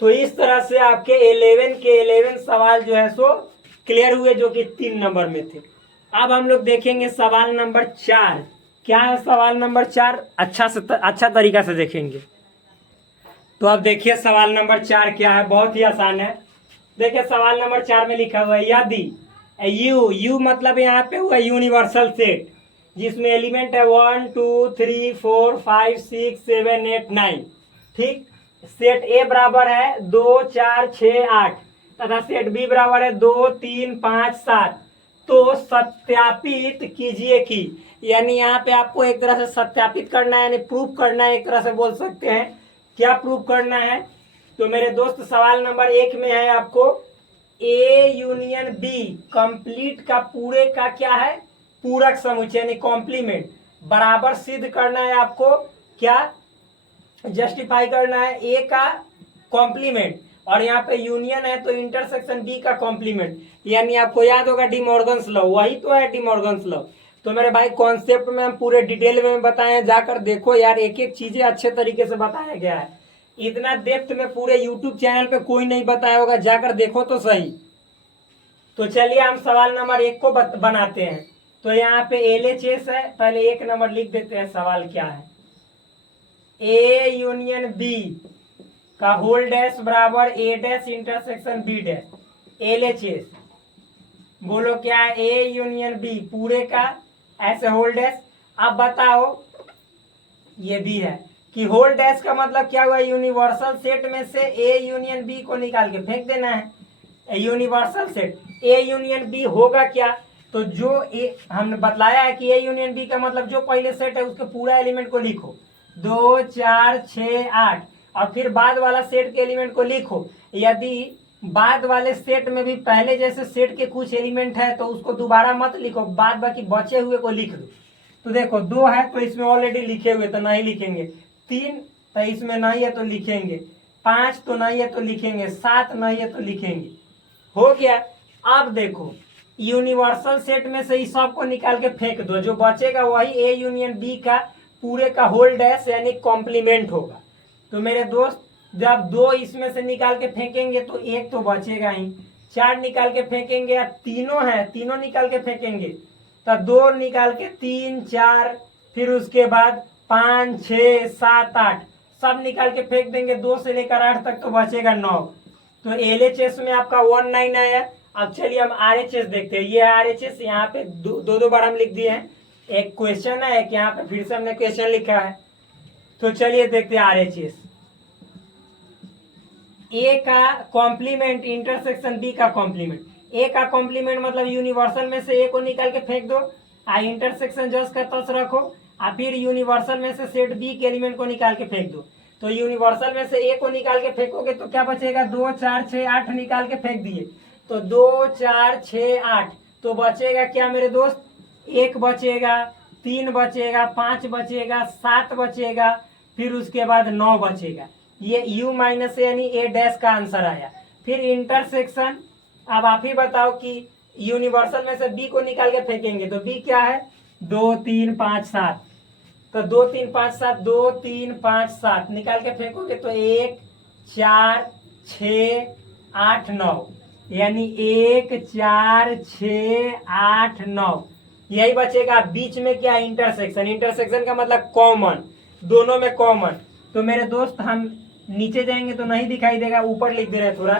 तो इस तरह से आपके 11 के 11 सवाल जो है सो क्लियर हुए, जो कि 3 नंबर में थे। अब हम लोग देखेंगे सवाल नंबर 4। क्या है सवाल नंबर 4? अच्छा तरीका से देखेंगे। तो अब देखिए सवाल नंबर 4 क्या है, बहुत ही आसान है। देखिए सवाल नंबर 4 में लिखा हुआ है यदि यू मतलब यहाँ पे हुआ यूनिवर्सल सेट जिसमें एलिमेंट है 1 2 3 4 5 6 7 8 9। ठीक, सेट ए बराबर है 2 4 6 8 तथा सेट बी बराबर है 2 3 5 7। तो सत्यापित कीजिए कि, यानी यहाँ पे आपको एक तरह से सत्यापित करना है, यानी प्रूफ करना है, एक तरह से बोल सकते हैं। क्या प्रूफ करना है? तो मेरे दोस्त सवाल नंबर 1 में है आपको ए यूनियन बी कंप्लीट का पूरे का क्या है, पूरक समुच्चय यानी कॉम्प्लीमेंट बराबर सिद्ध करना है आपको। क्या जस्टिफाई करना है? ए का कॉम्प्लीमेंट और यहाँ पे यूनियन है तो इंटरसेक्शन बी का कॉम्प्लीमेंट, यानी आपको याद होगा डिमॉर्गन्स लॉ, वही तो है डिमॉर्गन्स लॉ। तो मेरे भाई कॉन्सेप्ट में हम पूरे डिटेल में बताए हैं, जाकर देखो यार, एक एक चीजें अच्छे तरीके से बताया गया है। इतना डेप्थ में पूरे यूट्यूब चैनल पे कोई नहीं बताया होगा, जाकर देखो तो सही। तो चलिए हम सवाल नंबर 1 को बनाते हैं। तो यहाँ पे LHS है, पहले 1 नंबर लिख देते हैं। सवाल क्या है? ए यूनियन बी का होल डैश बराबर A dash intersection B dash. LHS बोलो क्या है? ए यूनियन बी पूरे का ऐसे होल डैश। अब बताओ, ये भी है कि होल डैश का मतलब क्या हुआ? यूनिवर्सल सेट में से ए यूनियन बी को निकाल के फेंक देना है। Universal set A union B होगा क्या? तो जो ए हमने बतलाया है कि ए यूनियन बी का मतलब जो पहले सेट है उसके पूरा एलिमेंट को लिखो 2 4 6 8 और फिर बाद वाला सेट के एलिमेंट को लिखो। यदि बाद वाले सेट में भी पहले जैसे सेट के कुछ एलिमेंट है तो उसको दोबारा मत लिखो, बाद बाकी बचे हुए को लिख दो। तो देखो 2 है तो इसमें ऑलरेडी लिखे हुए तो नहीं लिखेंगे, 3 तो इसमें नहीं है तो लिखेंगे, 5 तो नहीं है तो लिखेंगे, 7 नहीं है तो लिखेंगे। हो गया। अब देखो यूनिवर्सल सेट में से इस सब को निकाल के फेंक दो, जो बचेगा वही ए यूनियन बी का पूरे का होल डैश यानी कॉम्प्लीमेंट होगा। तो मेरे दोस्त जब 2 इसमें से निकाल के फेंकेंगे तो 1 तो बचेगा ही, 4 निकाल के फेंकेंगे या तीनों है, तीनों निकाल के फेंकेंगे तो 2 निकाल के 3 4 फिर उसके बाद 5 6 7 8 सब निकाल के फेंक देंगे, 2 से लेकर 8 तक तो बचेगा 9। तो LHS में आपका 19 आया। अब चलिए हम RHS देखते हैं। ये RHS यहाँ पे दो बार हम लिख दिए हैं, एक क्वेश्चन है, एक यहाँ पे फिर से हमने क्वेश्चन लिखा है। तो चलिए देखते हैं RHS। ए का कॉम्प्लीमेंट इंटरसेक्शन बी का कॉम्प्लीमेंट। ए का कॉम्प्लीमेंट मतलब यूनिवर्सल में से ए को निकाल के फेंक दो, इंटरसेक्शन जस का तस रखो, फिर यूनिवर्सल में से सेट बी के एलिमेंट को निकाल के फेंक दो। तो यूनिवर्सल में से ए को निकाल के फेंकोगे तो क्या बचेगा? 2 4 6 8 निकाल के फेंक दिए तो 2 4 6 8 तो बचेगा क्या मेरे दोस्त? 1 बचेगा, 3 बचेगा, 5 बचेगा, 7 बचेगा, फिर उसके बाद 9 बचेगा। ये U माइनस यानी ए डैश का आंसर आया। फिर इंटरसेक्शन, अब आप ही बताओ कि यूनिवर्सल में से बी को निकाल के फेंकेंगे तो बी क्या है? 2 3 5 7। तो 2 3 5 7 2 3 5 7 निकाल के फेंकोगे तो 1 4 6 8 9 यानी 1 4 6 8 9 यही बचेगा। बीच में क्या? इंटरसेक्शन। इंटरसेक्शन का मतलब कॉमन, दोनों में कॉमन। तो मेरे दोस्त हम नीचे जाएंगे तो नहीं दिखाई देगा, ऊपर लिख दे रहे थोड़ा।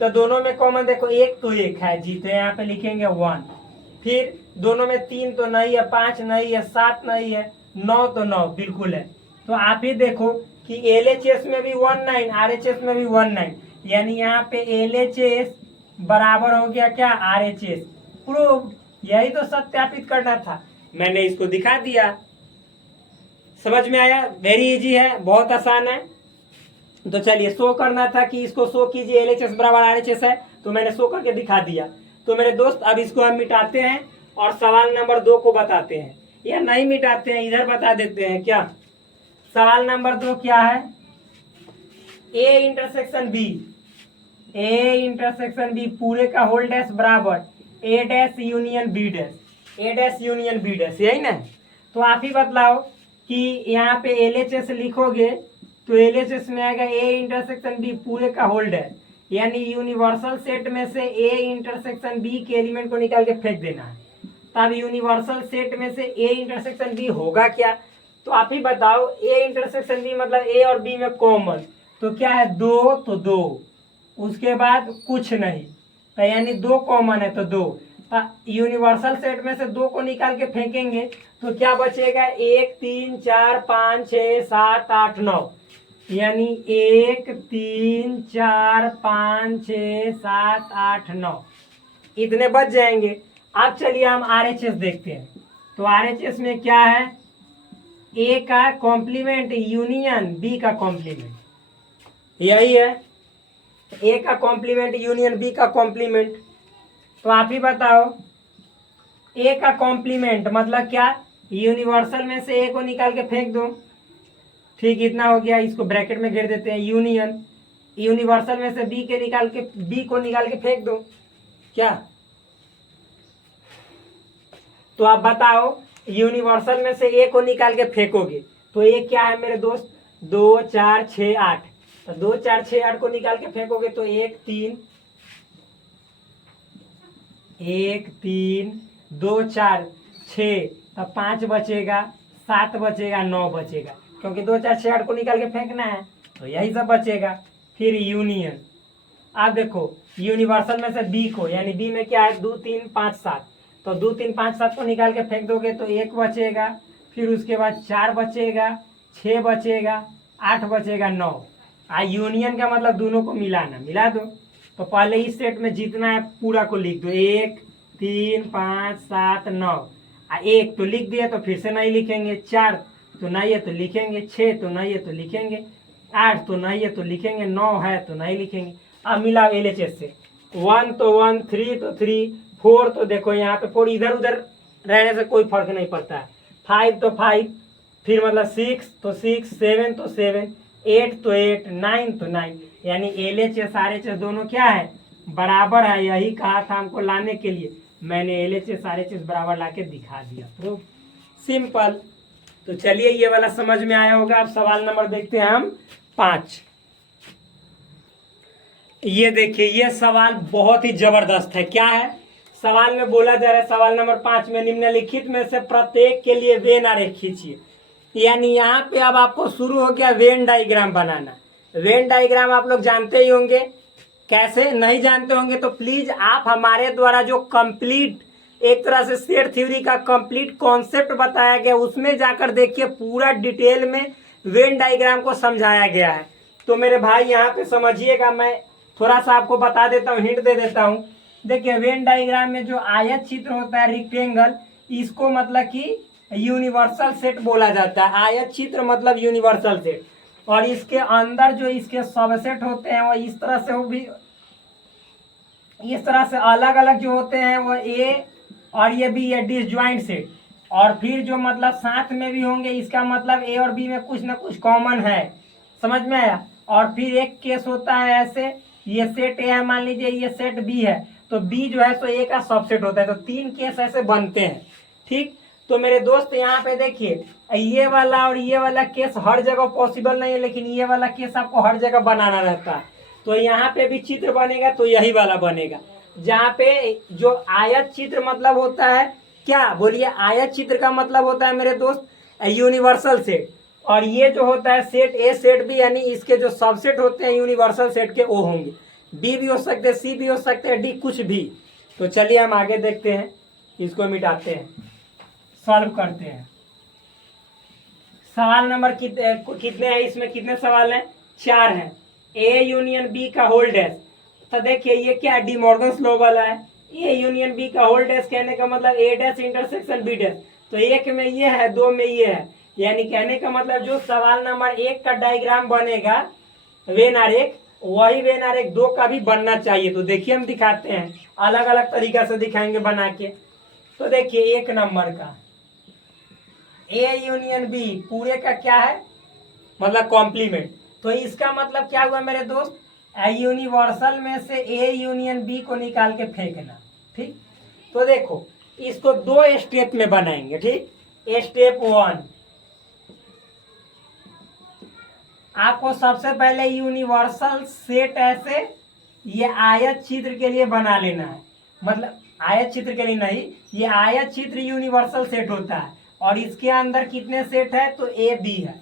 तो दोनों में कॉमन देखो, 1 तो 1 है जी, तो यहाँ पे लिखेंगे 1। फिर दोनों में 3 तो नहीं है, 5 नहीं है, 7 नहीं है, 9 तो 9 बिल्कुल है। तो आप ही देखो कि LHS में भी 19, RHS में भी 19, यानी यहाँ पे LHS बराबर हो गया क्या? RHS। प्रूव। यही तो सत्यापित करना था, मैंने इसको दिखा दिया। समझ में आया? वेरी इजी है, बहुत आसान है। तो चलिए शो करना था कि इसको शो कीजिए LHS बराबर RHS है, तो मैंने शो करके दिखा दिया। तो मेरे दोस्त अब इसको हम मिटाते हैं और सवाल नंबर 2 को बताते हैं, या नहीं मिटाते हैं, इधर बता देते हैं क्या। सवाल नंबर 2 क्या है? A intersection B, A intersection B पूरे का होल डैश बराबर A dash union B dash, A dash union B dash, यही ना। तो आप ही बतलाओ कि यहाँ पे LHS लिखोगे तो LHS में आएगा ए इंटरसेक्शन बी पूरे का होल डैश, यानी यूनिवर्सल सेट में से ए इंटरसेक्शन बी के एलिमेंट को निकाल के फेंक देना है। तब यूनिवर्सल सेट में से ए इंटरसेक्शन बी होगा क्या? तो आप ही बताओ। ए इंटरसेक्शन बी मतलब ए और बी में कॉमन, तो क्या है 2 तो 2, उसके बाद कुछ नहीं, तो यानी 2 कॉमन है तो 2। यूनिवर्सल सेट में से 2 को निकाल के फेंकेंगे तो क्या बचेगा 1 3 4 5 6 7 8 9, यानी 1 3 4 5 6 7 8 9 इतने बच जाएंगे। अब चलिए हम RHS देखते हैं। तो RHS में क्या है, ए का कॉम्प्लीमेंट यूनियन बी का कॉम्प्लीमेंट, यही है ए का कॉम्प्लीमेंट यूनियन बी का कॉम्प्लीमेंट। तो आप ही बताओ ए का कॉम्प्लीमेंट मतलब क्या, यूनिवर्सल में से ए को निकाल के फेंक दो, ठीक इतना हो गया, इसको ब्रैकेट में घेर देते हैं। यूनियन यूनिवर्सल में से बी को निकाल के फेंक दो, क्या। तो आप बताओ यूनिवर्सल में से ए को निकाल के फेंकोगे तो ए क्या है मेरे दोस्त 2 4 6 8, तो 2 4 6 8 को निकाल के फेंकोगे तो 1 3 2 4 6, तब 5 बचेगा 7 बचेगा 9 बचेगा, क्योंकि 2 4 6 8 को निकाल के फेंकना है तो यही सब बचेगा। फिर यूनियन, आप देखो यूनिवर्सल में से बी को, यानी बी में क्या है 2 3 5 7, तो 2 3 5 7 को निकाल के फेंक दोगे तो 1 बचेगा, फिर उसके बाद 4 बचेगा 6 बचेगा 8 बचेगा 9। यूनियन का मतलब दोनों को मिलाना, मिला दो। तो पहले इस सेट में जितना है पूरा को लिख दो, 1 3 5 7 9, 1 तो लिख दिया तो फिर से नहीं लिखेंगे, 4 तो नहीं है तो लिखेंगे, 6 तो नहीं है तो लिखेंगे, 8 तो नहीं है तो लिखेंगे, 9 है तो नहीं लिखेंगे। अब मिलाओ LHS से, 1 तो 1, 3 तो 3, 4 तो देखो यहाँ पे 4 इधर उधर रहने से कोई फर्क नहीं पड़ता है, 5 तो 5, फिर मतलब 6 तो 6, 7 तो 7, 8 तो 8, 9 तो 9, यानी LHS RHS दोनों क्या है बराबर है। यही कहा था हमको लाने के लिए, मैंने LHS RHS बराबर लाके दिखा दिया, प्रूफ सिंपल। तो चलिए ये वाला समझ में आया होगा। अब सवाल नंबर देखते हैं हम 5। ये देखिए ये सवाल बहुत ही जबरदस्त है। क्या है सवाल में बोला जा रहा है, सवाल नंबर 5 में निम्नलिखित में से प्रत्येक के लिए वेन आरेख खींचिए। यानी यहाँ पे अब आपको शुरू हो गया वेन डायग्राम बनाना। वेन डायग्राम आप लोग जानते ही होंगे, कैसे नहीं जानते होंगे तो प्लीज आप हमारे द्वारा जो कंप्लीट एक तरह से सेट थ्योरी का कंप्लीट कॉन्सेप्ट बताया गया उसमें जाकर देखिए, पूरा डिटेल में वेन डायग्राम को समझाया गया है। तो मेरे भाई यहाँ पे समझिएगा, मैं थोड़ा सा आपको बता देता हूँ, हिंट दे देता हूँ। देखिए वेन डायग्राम में जो आयत चित्र होता है रेक्टेंगल, इसको मतलब कि यूनिवर्सल सेट बोला जाता है। आयत चित्र मतलब यूनिवर्सल सेट, और इसके अंदर जो इसके सबसेट होते हैं वो इस तरह से, वो भी इस तरह से अलग अलग जो होते हैं वो ए और ये बी, ये डिसजॉइंट सेट। और फिर जो मतलब साथ में भी होंगे, इसका मतलब ए और बी में कुछ ना कुछ कॉमन है, समझ में आया। और फिर एक केस होता है ऐसे, ये सेट ए है मान लीजिए, ये सेट बी है, तो बी जो है सो ए का सबसेट होता है। तो 3 केस ऐसे बनते हैं, ठीक। तो मेरे दोस्त यहाँ पे देखिए, ये वाला और ये वाला केस हर जगह पॉसिबल नहीं है, लेकिन ये वाला केस आपको हर जगह बनाना रहता है। तो यहाँ पे भी चित्र बनेगा तो यही वाला बनेगा, जहाँ पे जो आयत चित्र मतलब होता है, क्या बोलिए, आयत चित्र का मतलब होता है मेरे दोस्त यूनिवर्सल सेट। और ये जो होता है सेट ए सेट बी, यानी इसके जो सबसेट होते हैं यूनिवर्सल सेट के वो होंगे। बी भी हो सकते हैं, सी भी हो सकते हैं, डी कुछ भी। तो चलिए हम आगे देखते हैं, इसको मिटाते हैं, सॉल्व करते हैं। सवाल नंबर कितने हैं, इसमें कितने सवाल हैं, 4 हैं। ए यूनियन बी का होल डैश, तो देखिए ये क्या डी मॉर्गन्स लॉ वाला है। ए यूनियन बी का होल डैश कहने का मतलब ए डैश इंटरसेक्शन बी डैश, तो 1 में ये है 2 में ये है, यानी कहने का मतलब जो सवाल नंबर 1 का डायग्राम बनेगा वेन आरेख, वही वेन आरेख 2 का भी बनना चाहिए। तो देखिए हम दिखाते हैं, अलग अलग तरीका से दिखाएंगे बना के। तो देखिए 1 नंबर का ए यूनियन बी पूरे का क्या है मतलब कॉम्प्लीमेंट, तो इसका मतलब क्या हुआ मेरे दोस्त, यूनिवर्सल में से ए यूनियन बी को निकाल के फेंकना, ठीक। तो देखो इसको 2 स्टेप में बनाएंगे, ठीक। स्टेप 1, आपको सबसे पहले यूनिवर्सल सेट ऐसे ये आयत चित्र के लिए बना लेना है, मतलब आयत चित्र के लिए नहीं, ये आयत चित्र यूनिवर्सल सेट होता है। और इसके अंदर कितने सेट है, तो ए बी है,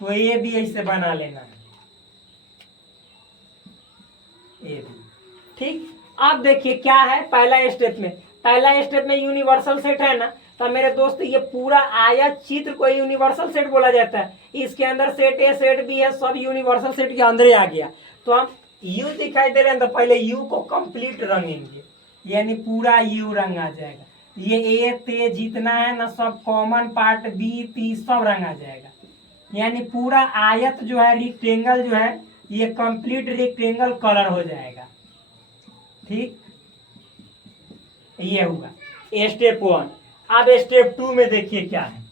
तो ए बी ऐसे बना लेना है, ए बी। ठीक, अब देखिए क्या है पहला स्टेप में यूनिवर्सल सेट है ना, तो मेरे दोस्त ये पूरा आयत चित्र को यूनिवर्सल सेट बोला जाता है। इसके अंदर सेट ए सेट बी है, सब यूनिवर्सल सेट के अंदर ही आ गया। तो हम यू दिखाई दे रहे हैं तो पहले यू को कंप्लीट रंगेंगे, यानी पूरा यू रंग आ जाएगा। ये ए ते जितना है ना सब कॉमन पार्ट बी ती सब रंग आ जाएगा, यानी पूरा आयत जो है रेक्टेंगल जो है ये कंप्लीट रेक्टेंगल कलर हो जाएगा। ठीक, ये हुआ स्टेप 1। अब स्टेप 2 में देखिए क्या है।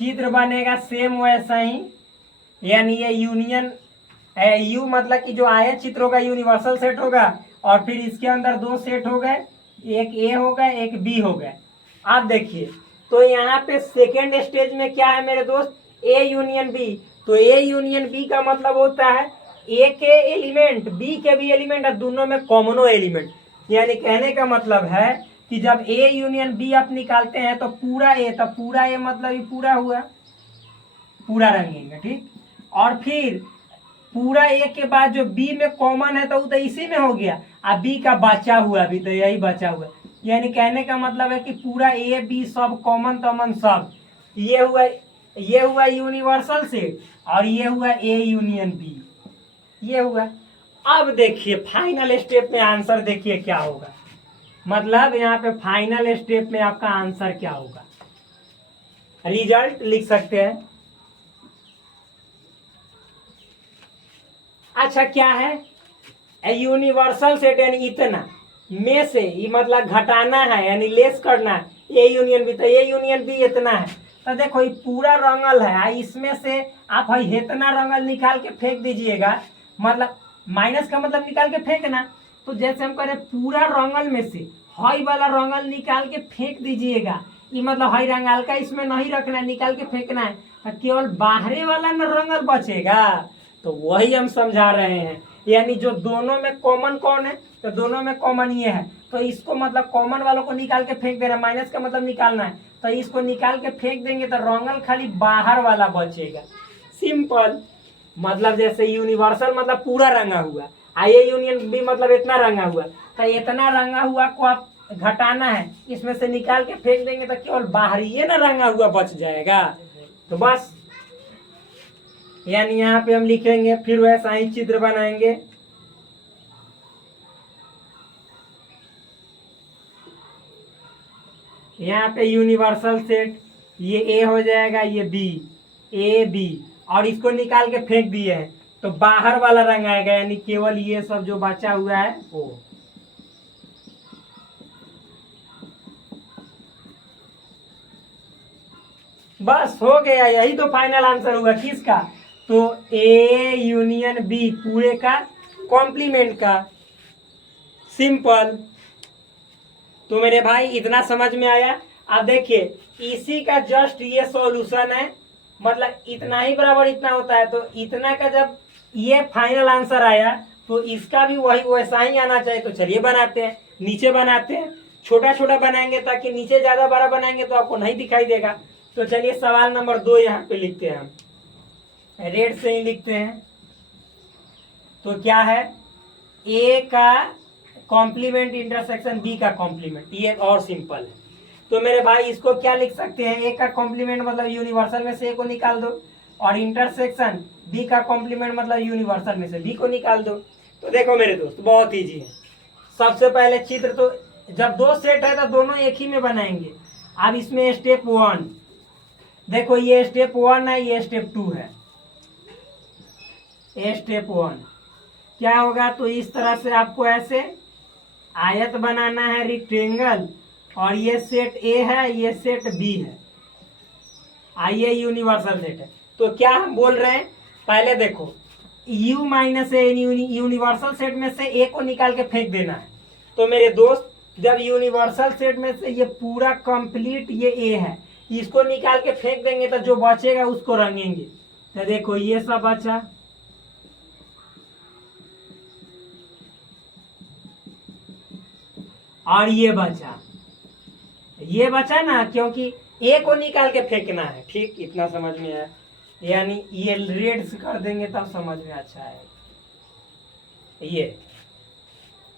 चित्र बनेगा सेम वैसा ही, यानी ये यूनियन यू मतलब कि जो आयत चित्र होगा यूनिवर्सल सेट होगा, और फिर इसके अंदर दो सेट हो गए, एक ए हो गए एक बी हो गए। अब देखिए तो यहाँ पे सेकेंड स्टेज में क्या है मेरे दोस्त, ए यूनियन बी। तो ए यूनियन बी का मतलब होता है ए के एलिमेंट बी के भी एलिमेंट और दोनों में कॉमनो एलिमेंट। यानी कहने का मतलब है कि जब ए यूनियन बी आप निकालते हैं तो पूरा ए, तो पूरा ए मतलब ये पूरा हुआ, पूरा रंगेंगे। ठीक, और फिर पूरा ए के बाद जो बी में कॉमन है तो वो तो इसी में हो गया, अब बी का बचा हुआ भी तो यही बचा हुआ। यानी कहने का मतलब है कि पूरा ए बी सब कॉमन तमन सब, ये हुआ यूनिवर्सल सेट, और ये हुआ ए यूनियन बी, ये हुआ। अब देखिए फाइनल स्टेप में आंसर देखिए क्या होगा, मतलब यहाँ पे फाइनल स्टेप में आपका आंसर क्या होगा, रिजल्ट लिख सकते हैं। अच्छा क्या है यूनिवर्सल सेट, यानी इतना में से ये मतलब घटाना है यानी लेस करना है, ए यूनियन बी, तो ए यूनियन बी इतना है। तो देखो ये पूरा रंगल है, इसमें से आप इतना रंगल निकाल के फेंक दीजिएगा, मतलब माइनस का मतलब निकाल के फेंकना। तो जैसे हम कह रहे पूरा रंगल में से हई वाला रंगल निकाल के फेंक दीजिएगा, ये मतलब हई रंगल का इसमें नहीं रखना है, निकाल के फेंकना है, तो केवल बाहरी वाला न रंगल बचेगा। तो वही हम समझा रहे हैं, यानी जो दोनों में कॉमन कौन है, तो दोनों में कॉमन ये है, तो इसको मतलब कॉमन वालों को निकाल के फेंक देना, माइनस का मतलब निकालना है, तो इसको निकाल के फेंक देंगे तो रंगल खाली बाहर वाला बचेगा। सिंपल, मतलब जैसे यूनिवर्सल मतलब पूरा रंगा हुआ, आइए यूनियन भी मतलब इतना रंगा हुआ, तो इतना रंगा हुआ को आप घटाना है, इसमें से निकाल के फेंक देंगे तो केवल बाहरी ये ना रंगा हुआ बच जाएगा। तो बस यानी यहाँ पे हम लिखेंगे, फिर वैसा ही चित्र बनाएंगे। यहाँ पे यूनिवर्सल सेट, ये ए हो जाएगा, ये बी, ए बी, और इसको निकाल के फेंक दिए हैं तो बाहर वाला रंग आएगा, यानी केवल ये सब जो बचा हुआ है वो। बस हो गया, यही तो फाइनल आंसर हुआ किसका, तो ए यूनियन बी पूरे का कॉम्प्लीमेंट का। सिंपल। तो मेरे भाई इतना समझ में आया। अब देखिए इसी का जस्ट ये सॉल्यूशन है, मतलब इतना ही बराबर इतना होता है, तो इतना का जब ये फाइनल आंसर आया तो इसका भी वही वैसा ही आना चाहिए। तो चलिए बनाते हैं, नीचे बनाते हैं, छोटा छोटा बनाएंगे ताकि नीचे ज्यादा बड़ा बनाएंगे तो आपको नहीं दिखाई देगा। तो चलिए सवाल नंबर 2 यहाँ पे लिखते हैं, हम रेड से ही लिखते हैं। तो क्या है, ए का कॉम्प्लीमेंट इंटरसेक्शन बी का कॉम्प्लीमेंट, ये और सिंपल है। तो मेरे भाई इसको क्या लिख सकते हैं, ए का कॉम्प्लीमेंट मतलब यूनिवर्सल में से ए को निकाल दो, और इंटरसेक्शन बी का कॉम्प्लीमेंट मतलब यूनिवर्सल में से बी को निकाल दो। तो देखो मेरे दोस्त बहुत इजी है। सबसे पहले चित्र, तो जब दो सेट है तो दोनों एक ही में बनाएंगे। अब इसमें स्टेप 1 देखो, ये स्टेप 1 है, ये स्टेप 2 है। स्टेप 1 क्या होगा, तो इस तरह से आपको ऐसे आयत बनाना है रेक्टेंगल, और ये सेट ए है, ये सेट बी है, आइए यूनिवर्सल सेट है। तो क्या हम बोल रहे हैं, पहले देखो u माइनस ए, यूनिवर्सल सेट में से ए को निकाल के फेंक देना है। तो मेरे दोस्त जब यूनिवर्सल सेट में से ये पूरा कंप्लीट ये ए है, इसको निकाल के फेंक देंगे तो जो बचेगा उसको रंगेंगे। तो देखो ये सब बचा, और ये बचा ना, क्योंकि ए को निकाल के फेंकना है। ठीक, इतना समझ में आया। यानी ये रेड से कर देंगे तब समझ में अच्छा है। ये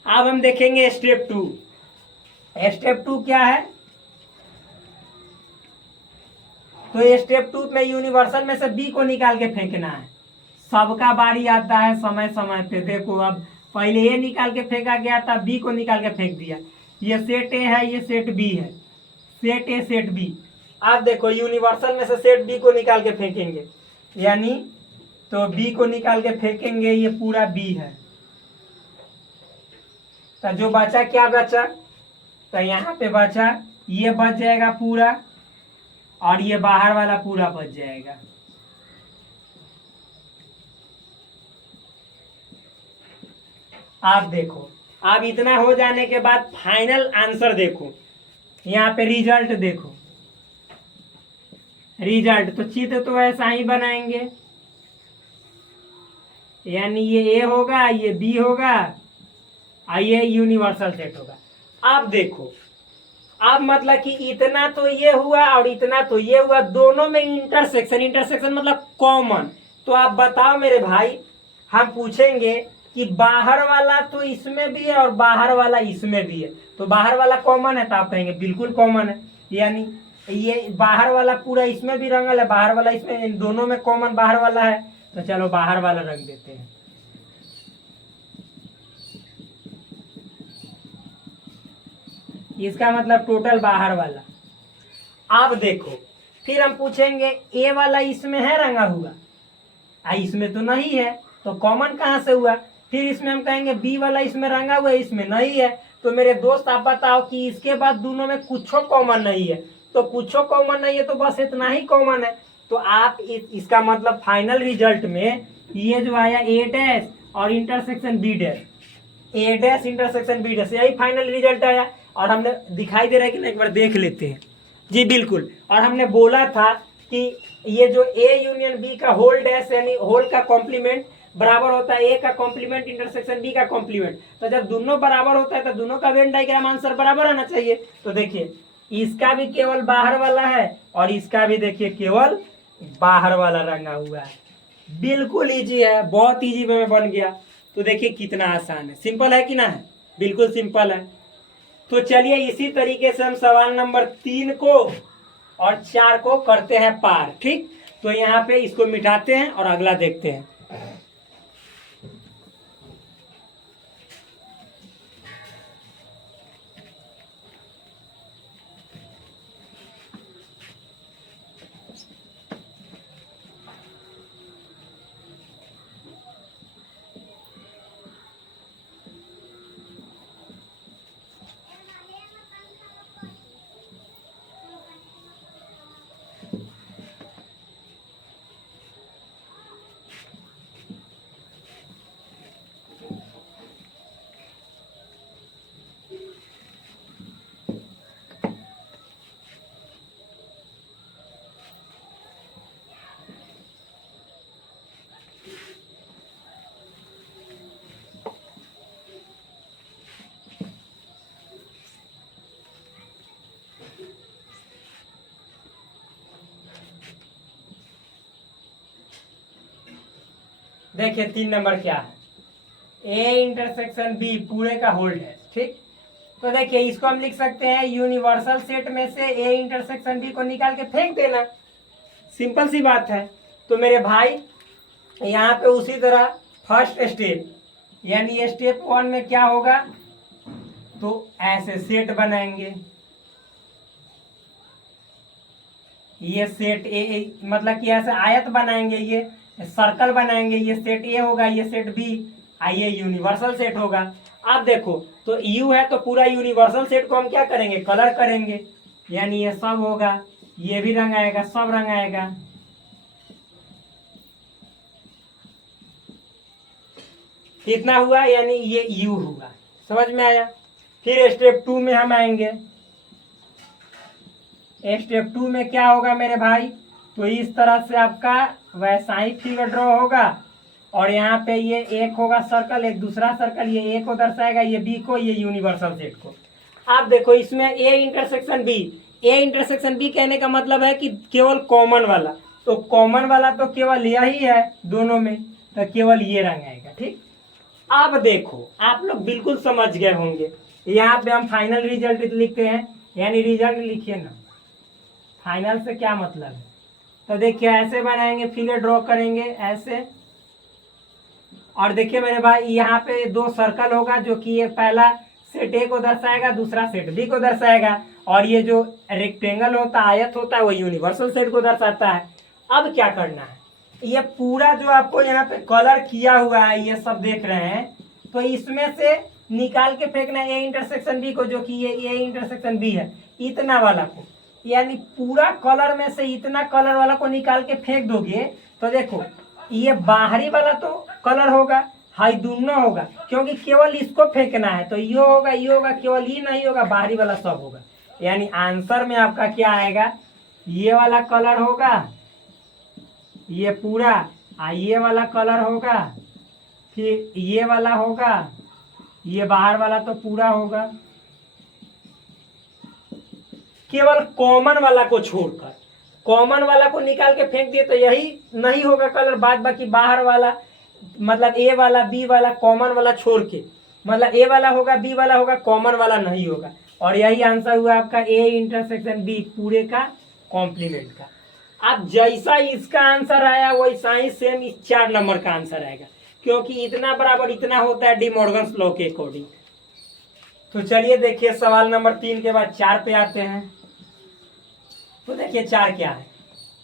अब हम देखेंगे स्टेप 2। स्टेप 2 क्या है? तो स्टेप 2 में यूनिवर्सल में से बी को निकाल के फेंकना है। सबका बारी आता है समय समय पे। देखो अब पहले ए निकाल के फेंका गया था, बी को निकाल के फेंक दिया। ये सेट ए है, ये सेट बी है। Set A set B. अब देखो यूनिवर्सल में से सेट बी को निकाल के फेंकेंगे, यानी तो बी को निकाल के फेंकेंगे, ये पूरा बी है। तो जो बचा क्या बचा? तो यहाँ पे बचा ये बच जाएगा पूरा, और ये बाहर वाला पूरा बच जाएगा। आप देखो, अब इतना हो जाने के बाद फाइनल आंसर देखो, यहाँ पे रिजल्ट देखो। रिजल्ट तो चित्र तो ऐसा ही बनाएंगे, यानी ये ए होगा, ये बी होगा, और ये यूनिवर्सल सेट होगा। अब देखो, अब मतलब कि इतना तो ये हुआ और इतना तो ये हुआ, दोनों में इंटरसेक्शन। इंटरसेक्शन मतलब कॉमन। तो आप बताओ मेरे भाई, हम पूछेंगे कि बाहर वाला तो इसमें भी है और बाहर वाला इसमें भी है, तो बाहर वाला कॉमन है? तो आप कहेंगे बिल्कुल कॉमन है। यानी ये बाहर वाला पूरा इसमें भी रंगल है, बाहर वाला इसमें, इन दोनों में कॉमन बाहर वाला है। तो चलो बाहर वाला रंग देते हैं। इसका मतलब टोटल बाहर वाला। अब देखो, फिर हम पूछेंगे ए वाला इसमें है रंगा हुआ, इसमें तो नहीं है, तो कॉमन कहाँ से हुआ? फिर इसमें हम कहेंगे बी वाला इसमें रंगा हुआ है, इसमें नहीं है। तो मेरे दोस्त आप बताओ कि इसके बाद दोनों में कुछ कॉमन नहीं है। तो कुछ कॉमन नहीं है तो बस इतना ही कॉमन है। तो आप इसका मतलब फाइनल रिजल्ट में ये जो आया ए डैश और intersection B dash, A dash intersection B dash, यही फाइनल रिजल्ट आया। और हमने दिखाई दे रहा है कि नहीं, एक बार देख लेते हैं। जी बिल्कुल। और हमने बोला था कि ये जो ए यूनियन बी का होल डैश यानी होल का कॉम्प्लीमेंट बराबर होता है ए का कॉम्प्लीमेंट इंटरसेक्शन बी का कॉम्प्लीमेंट। तो जब दोनों बराबर होता है तो दोनों का वेन डायग्राम आंसर बराबर आना चाहिए। तो देखिए, इसका भी केवल बाहर वाला है और इसका भी देखिए केवल बाहर वाला रंगा हुआ है। बिल्कुल इजी है, बहुत इजी वे में बन गया। तो देखिए कितना आसान है, सिंपल है कि ना है? बिल्कुल सिंपल है। तो चलिए इसी तरीके से हम सवाल नंबर 3 को और 4 को करते हैं पार। ठीक, तो यहाँ पे इसको मिटाते हैं और अगला देखते हैं। देखिए 3 नंबर क्या है? ए इंटरसेक्शन बी पूरे का होल्ड है। ठीक, तो देखिए इसको हम लिख सकते हैं यूनिवर्सल सेट में से ए इंटरसेक्शन बी को निकाल के फेंक देना। सिंपल सी बात है। तो मेरे भाई यहाँ पे उसी तरह फर्स्ट स्टेप यानी स्टेप 1 में क्या होगा, तो ऐसे सेट बनाएंगे। ये सेट ए मतलब कि ऐसे आयत बनाएंगे, ये सर्कल बनाएंगे। ये सेट ए होगा, ये सेट बी, ये यूनिवर्सल सेट होगा। अब देखो, तो यू है तो पूरा यूनिवर्सल सेट को हम क्या करेंगे, कलर करेंगे। यानी ये सब होगा, ये भी रंग आएगा, सब रंग आएगा। कितना हुआ, यानी ये यू हुआ। समझ में आया? फिर स्टेप 2 में हम आएंगे। स्टेप 2 में क्या होगा मेरे भाई, तो इस तरह से आपका वैसा ही फिगर ड्रॉ होगा। और यहाँ पे ये एक होगा सर्कल, एक दूसरा सर्कल, ये ए को दर्शाएगा, ये बी को, ये यूनिवर्सल सेट को। आप देखो इसमें A intersection B, A intersection B कहने का मतलब है कि केवल कॉमन वाला। तो कॉमन वाला तो केवल यही है दोनों में, तो केवल ये रंग आएगा। ठीक, अब देखो आप लोग बिल्कुल समझ गए होंगे। यहाँ पे हम फाइनल रिजल्ट लिखते हैं, यानी रिजल्ट लिखिए ना, फाइनल से क्या मतलब है। तो देखिए ऐसे बनाएंगे, फिगर ड्रॉ करेंगे ऐसे, और देखिए मेरे भाई यहाँ पे दो सर्कल होगा जो कि ये पहला सेट ए को दर्शाएगा, दूसरा सेट बी को दर्शाएगा, और ये जो रेक्टेंगल होता है, आयत होता है, वो यूनिवर्सल सेट को दर्शाता है। अब क्या करना है, ये पूरा जो आपको यहाँ पे कलर किया हुआ है ये सब देख रहे हैं, तो इसमें से निकाल के फेंकना है ए इंटरसेक्शन बी को, जो कि ये ए इंटरसेक्शन बी है, इतना वाला को, यानी पूरा कलर में से इतना कलर वाला को निकाल के फेंक दोगे तो देखो ये बाहरी वाला तो कलर होगा, हाई दोनों होगा, क्योंकि केवल इसको फेंकना है, तो ये होगा, केवल ये नहीं होगा, बाहरी वाला सब होगा। यानी आंसर में आपका क्या आएगा, ये वाला कलर होगा, ये पूरा, ये वाला कलर होगा, फिर ये वाला होगा, ये बाहर वाला तो पूरा होगा, केवल कॉमन वाला को छोड़कर। कॉमन वाला को निकाल के फेंक दिए तो यही नहीं होगा कलर, बाद बाकी बाहर वाला मतलब ए वाला बी वाला कॉमन वाला छोड़ के, मतलब ए वाला होगा बी वाला होगा, कॉमन वाला नहीं होगा, और यही आंसर हुआ आपका ए इंटरसेक्शन बी पूरे का कॉम्प्लीमेंट का। अब जैसा इसका आंसर आया वैसा ही सेम इस 4 नंबर का आंसर आएगा, क्योंकि इतना बराबर इतना होता है डी मॉर्गन्स लॉ के अकॉर्डिंग। तो चलिए देखिए सवाल नंबर 3 के बाद 4 पे आते हैं। तो देखिए 4 क्या है,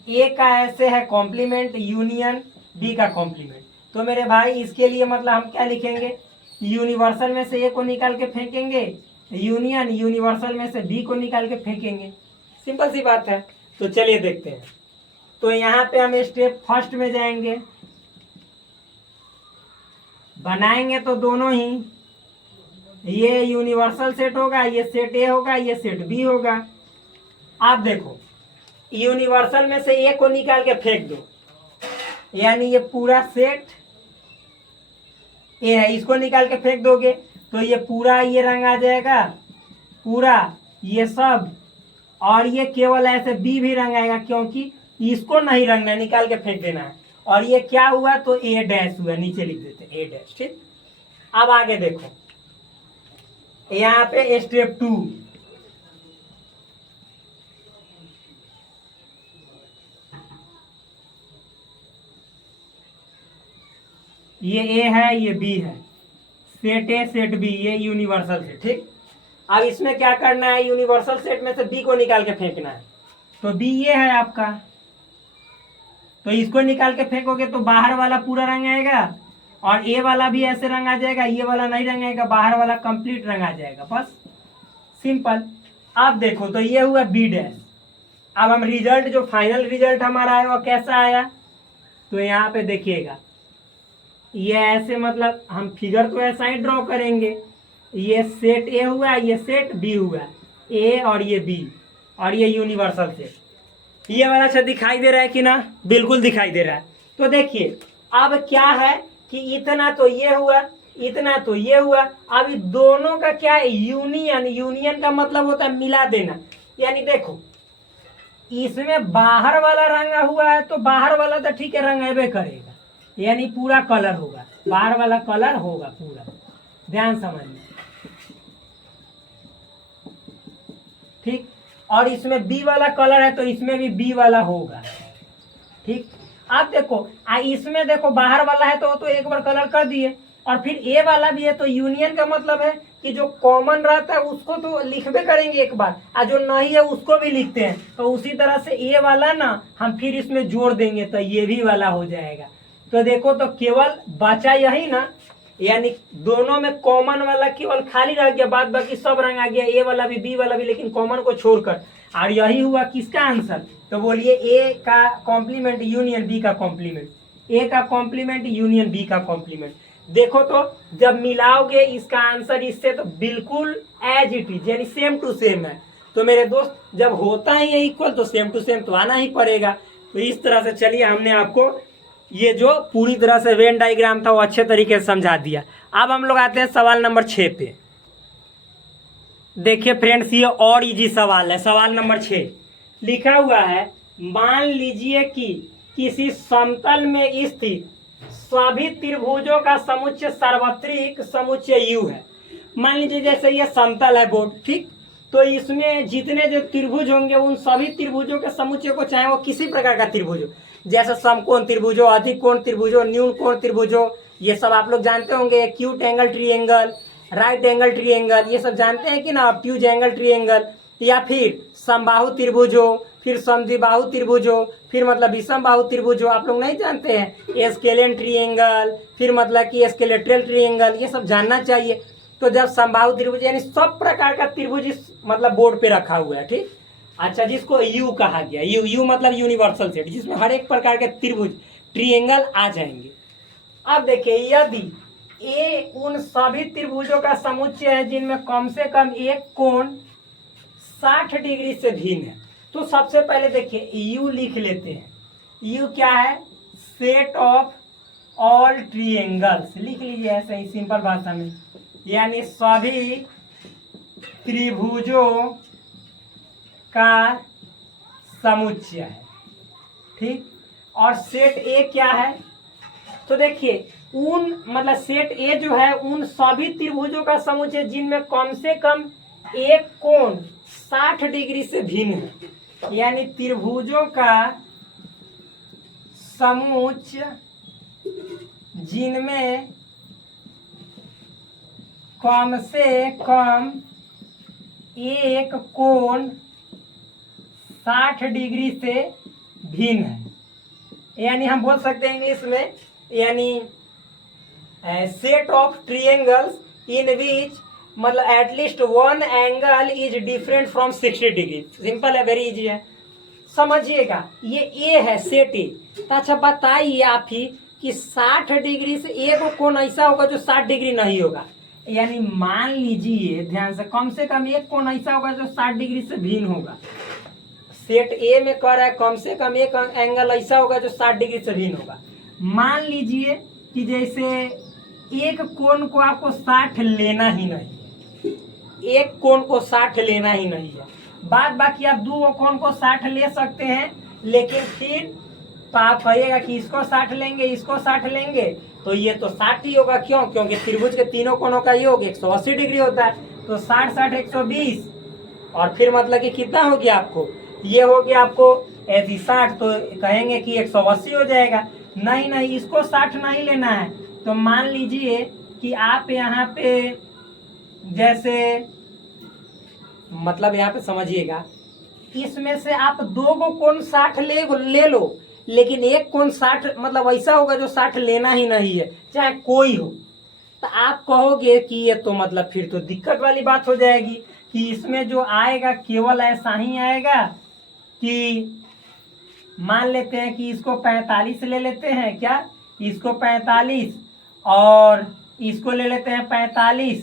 ए का ऐसे है कॉम्प्लीमेंट यूनियन बी का कॉम्प्लीमेंट। तो मेरे भाई इसके लिए मतलब हम क्या लिखेंगे, यूनिवर्सल में से ए को निकाल के फेंकेंगे, यूनियन यूनिवर्सल में से बी को निकाल के फेंकेंगे, सिंपल सी बात है। तो चलिए देखते हैं। तो यहाँ पे हम स्टेप फर्स्ट में जाएंगे, बनाएंगे तो दोनों ही, ये यूनिवर्सल सेट होगा, ये सेट ए होगा, ये सेट बी होगा। आप देखो यूनिवर्सल में से ए को निकाल के फेंक दो, यानी ये पूरा सेट ए है, इसको निकाल के फेंक दोगे तो ये पूरा ये रंग आ जाएगा, पूरा ये सब, और ये केवल ऐसे बी भी रंग आएगा, क्योंकि इसको नहीं रंगना, निकाल के फेंक देना है। और ये क्या हुआ तो ए डैश हुआ, नीचे लिख देते ए डैश। ठीक, अब आगे देखो यहाँ पे स्टेप 2, ये ए है ये बी है, सेट ए सेट बी, ये यूनिवर्सल सेट। ठीक, अब इसमें क्या करना है, यूनिवर्सल सेट में से बी को निकाल के फेंकना है। तो बी ये है आपका, तो इसको निकाल के फेंकोगे तो बाहर वाला पूरा रंग आएगा, और ए वाला भी ऐसे रंग आ जाएगा, ये वाला नहीं रंग आएगा, बाहर वाला कंप्लीट रंग आ जाएगा, बस सिंपल। अब देखो तो ये हुआ बी डैश। अब हम रिजल्ट जो फाइनल रिजल्ट हमारा आया वो कैसा आया, तो यहाँ पे देखिएगा ये ऐसे, मतलब हम फिगर तो ऐसा ही ड्रॉ करेंगे, ये सेट ए हुआ, ये सेट बी हुआ, ए और ये बी, और ये यूनिवर्सल सेट। ये वाला अच्छा दिखाई दे रहा है कि ना, बिल्कुल दिखाई दे रहा है। तो देखिए अब क्या है कि इतना तो ये हुआ, इतना तो ये हुआ, अब दोनों का क्या है, यूनियन। यूनियन का मतलब होता है मिला देना, यानी देखो इसमें बाहर वाला रंगा हुआ है तो बाहर वाला तो ठीक है रंगेबे करेगा, यानी पूरा कलर होगा, बाहर वाला कलर होगा पूरा, ध्यान समझना। ठीक, और इसमें बी वाला कलर है तो इसमें भी बी वाला होगा। ठीक, अब देखो इसमें देखो बाहर वाला है तो एक बार कलर कर दिए, और फिर ए वाला भी है, तो यूनियन का मतलब है कि जो कॉमन रहता है उसको तो लिखबे करेंगे एक बार, और जो नहीं है उसको भी लिखते हैं। तो उसी तरह से ए वाला ना हम फिर इसमें जोड़ देंगे तो ये भी वाला हो जाएगा। तो देखो तो केवल बचा यही ना, यानी दोनों में कॉमन वाला केवल खाली रह गया, बाद बाकी सब रंग आ गया, ए वाला भी बी वाला भी, लेकिन कॉमन को छोड़कर। और यही हुआ किसका आंसर, तो बोलिए ए का कॉम्प्लीमेंट यूनियन बी का कॉम्प्लीमेंट, ए का कॉम्प्लीमेंट यूनियन बी का कॉम्प्लीमेंट। देखो तो जब मिलाओगे इसका आंसर इससे तो बिल्कुल एज इट इज, यानी सेम टू सेम है। तो मेरे दोस्त जब होता ही है इक्वल तो सेम टू सेम तो आना ही पड़ेगा। तो इस तरह से चलिए हमने आपको ये जो पूरी तरह से वेन डायग्राम था वो अच्छे तरीके से समझा दिया। अब हम लोग आते हैं सवाल नंबर 6 पे। देखिए फ्रेंड्स ये और इजी सवाल है। सवाल नंबर 6 लिखा हुआ है, मान लीजिए कि किसी समतल में स्थित सभी त्रिभुजों का समुच्चय सार्वत्रिक समुच्चय U है। मान लीजिए जैसे ये समतल है बोर्ड, ठीक, तो इसमें जितने जो त्रिभुज होंगे उन सभी त्रिभुजों के समुच्चय को, चाहे वो किसी प्रकार का त्रिभुज हो, जैसे समकोण त्रिभुज हो, अधिक कोण त्रिभुज हो, न्यून कोण त्रिभुज हो, ये सब आप लोग जानते होंगे। Acute angle triangle, right angle triangle, ये सब जानते हैं कि ना, ऑब्ट्यूज एंगल ट्रीएंगल, या फिर समबाहु त्रिभुज हो, फिर समद्विबाहु त्रिभुज हो, फिर मतलब विषम बाहु त्रिभुज हो, आप लोग नहीं जानते हैं, स्केलियन ट्रीएंगल, फिर मतलब कि स्केलेट्रल ट्रीएंगल, ये सब जानना चाहिए। तो जब समबाहु त्रिभुज यानी सब प्रकार का त्रिभुज इस मतलब बोर्ड पे रखा हुआ है, ठीक। अच्छा, जिसको यू कहा गया, यू मतलब यूनिवर्सल सेट, जिसमें हर एक प्रकार के त्रिभुज ट्रीएंगल आ जाएंगे। अब देखिए, यदि ए उन सभी त्रिभुजों का समुच्चय है जिनमें कम से कम एक कोण 60 डिग्री से भिन्न है, तो सबसे पहले देखिए यू लिख लेते हैं। यू क्या है? सेट ऑफ ऑल ट्रीएंगल्स, लिख लीजिए ऐसे ही सिंपल भाषा में, यानी सभी त्रिभुजों का समुच्चय है, ठीक। और सेट ए क्या है? तो देखिए उन मतलब सेट ए जो है उन सभी त्रिभुजों का समुच्चय जिनमें कम से कम एक कोण 60 डिग्री से भिन्न है, यानी त्रिभुजों का समुच्चय जिनमें कम से कम एक कोण 60 डिग्री से भिन्न है, यानी हम बोल सकते हैं इंग्लिश में, यानी सेट ऑफ ट्रीएंगल्स इन विच मतलब at least one angle is different from 60 degree. Simple है, वेरी इजी है, समझिएगा। ये ए है, सेट ए। तो अच्छा बताइए आप ही कि 60 डिग्री से एक कोण ऐसा होगा जो 60 डिग्री नहीं होगा, यानी मान लीजिए ध्यान से कम एक कोण ऐसा होगा जो 60 डिग्री से भिन्न होगा। सेट ए में कह रहा है कम से कम एक एंगल ऐसा होगा जो 60 डिग्री से भिन्न होगा। मान लीजिए कि जैसे एक कोण को आपको 60 लेना ही नहीं है, एक कोण को 60 लेना ही नहीं है, बाद बाकी आप दो कोण को 60 ले सकते हैं, लेकिन फिर तो आप कहिएगा कि इसको 60 लेंगे, इसको 60 लेंगे, तो ये तो 60 ही होगा। क्यों? क्योंकि त्रिभुज के तीनों कोणों का योग 180 डिग्री होता है, तो 60 60 120, और फिर मतलब कि कितना हो गया आपको, ये हो गया आपको ऐसी 60, तो कहेंगे कि 180 हो जाएगा। नहीं नहीं, इसको 60 नहीं लेना है, तो मान लीजिए कि आप यहाँ पे जैसे मतलब यहाँ पे समझिएगा, इसमें से आप दो को कोण 60 ले लो, लेकिन एक कोण 60 मतलब ऐसा होगा जो 60 लेना ही नहीं है, चाहे कोई हो, तो आप कहोगे कि ये तो मतलब फिर तो दिक्कत वाली बात हो जाएगी कि इसमें जो आएगा केवल ऐसा ही आएगा कि मान लेते हैं कि इसको 45 ले लेते हैं, क्या इसको 45 और इसको ले लेते हैं 45,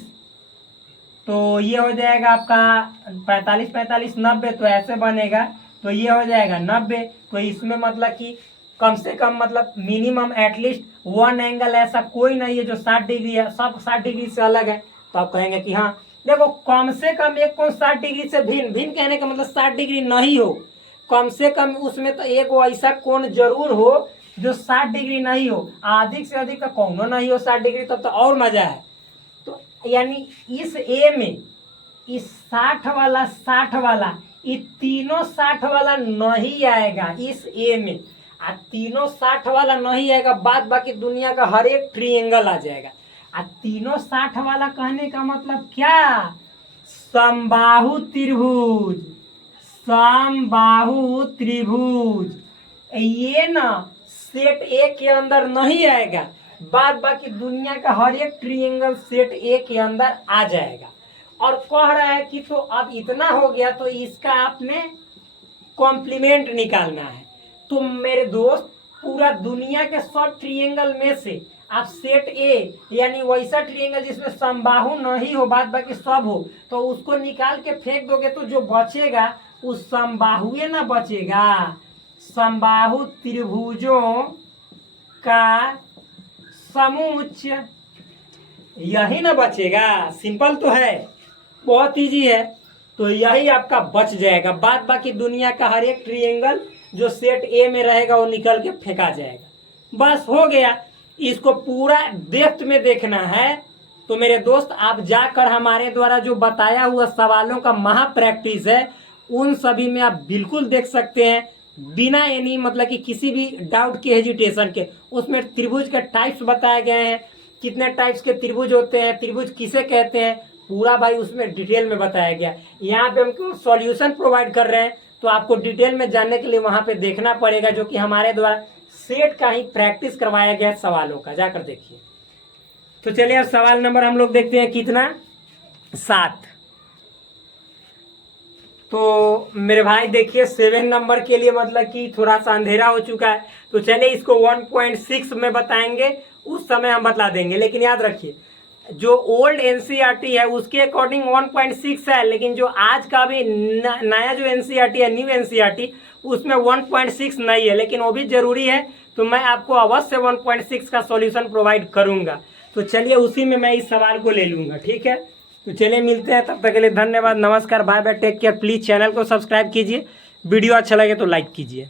तो ये हो जाएगा आपका 45 45 90, तो ऐसे बनेगा, तो ये हो जाएगा 90। तो इसमें मतलब कि कम से कम मतलब मिनिमम एटलीस्ट वन एंगल ऐसा कोई नहीं है जो 60 डिग्री है, सब 60 डिग्री से अलग है। तो आप कहेंगे कि हाँ देखो, कम से कम एक कोण 60 डिग्री से भिन्न, भिन्न कहने का मतलब 60 डिग्री नहीं हो, कम से कम उसमें तो एक वो ऐसा कोण जरूर हो जो 60 डिग्री नहीं हो, अधिक से अधिक का कोणों नहीं हो 60 डिग्री, तब तो और मजा है। तो यानी इस ए में इस 60 वाला ये तीनों 60 वाला नहीं आएगा इस ए में, आ तीनों 60 वाला नहीं आएगा, बाद बाकी दुनिया का हर एक ट्रीएंगल आ जाएगा। आ तीनों 60 वाला कहने का मतलब क्या? समबाहु त्रिभुज, समबाहु त्रिभुज, ये ना सेट ए के अंदर नहीं आएगा, बाद बाकी दुनिया का हर एक ट्रीएंगल सेट ए के अंदर आ जाएगा। और कह रहा है कि तो अब इतना हो गया तो इसका आपने कॉम्प्लीमेंट निकालना है। तो मेरे दोस्त, पूरा दुनिया के सब ट्रीएंगल में से आप सेट ए यानी वैसा ट्रीएंगल जिसमें समबाहु नहीं हो, बाद बाकी सब हो, तो उसको निकाल के फेंक दोगे तो जो बचेगा उस समबाहुए ना बचेगा, समबाहु त्रिभुजों का समुच्चय यही ना बचेगा। सिंपल तो है, बहुत इजी है, तो यही आपका बच जाएगा, बाद बाकी दुनिया का हर एक ट्रीएंगल जो सेट ए में रहेगा वो निकल के फेंका जाएगा। बस हो गया। इसको पूरा डेप्थ में देखना है तो मेरे दोस्त आप जाकर हमारे द्वारा जो बताया हुआ सवालों का महा प्रैक्टिस है उन सभी में आप बिल्कुल देख सकते हैं बिना एनी मतलब कि किसी भी डाउट के, हेजिटेशन के। उसमें त्रिभुज के टाइप्स बताए गए हैं, कितने टाइप्स के त्रिभुज होते हैं, त्रिभुज किसे कहते हैं, पूरा भाई उसमें डिटेल में बताया गया। यहाँ पे हम सॉल्यूशन प्रोवाइड कर रहे हैं तो आपको डिटेल में जानने के लिए वहां पे देखना पड़ेगा, जो कि हमारे द्वारा सेट का ही प्रैक्टिस करवाया गया सवालों का, जाकर देखिए। तो चलिए अब सवाल नंबर हम लोग देखते हैं कितना, 7। तो मेरे भाई देखिए 7 नंबर के लिए मतलब कि थोड़ा सा अंधेरा हो चुका है, तो चलिए इसको 1.6 में बताएंगे, उस समय हम बता देंगे। लेकिन याद रखिए जो ओल्ड एनसीईआरटी है उसके अकॉर्डिंग 1.6 है, लेकिन जो आज का भी नया जो एनसीईआरटी है, न्यू एनसीईआरटी, उसमें 1.6 नहीं है, लेकिन वो भी जरूरी है। तो मैं आपको अवश्य 1.6 का सॉल्यूशन प्रोवाइड करूंगा। तो चलिए उसी में मैं इस सवाल को ले लूंगा, ठीक है। तो चलिए मिलते हैं, तब तक के लिए धन्यवाद, नमस्कार, bye bye, take care. Please channel को सब्सक्राइब कीजिए, वीडियो अच्छा लगे तो लाइक कीजिए।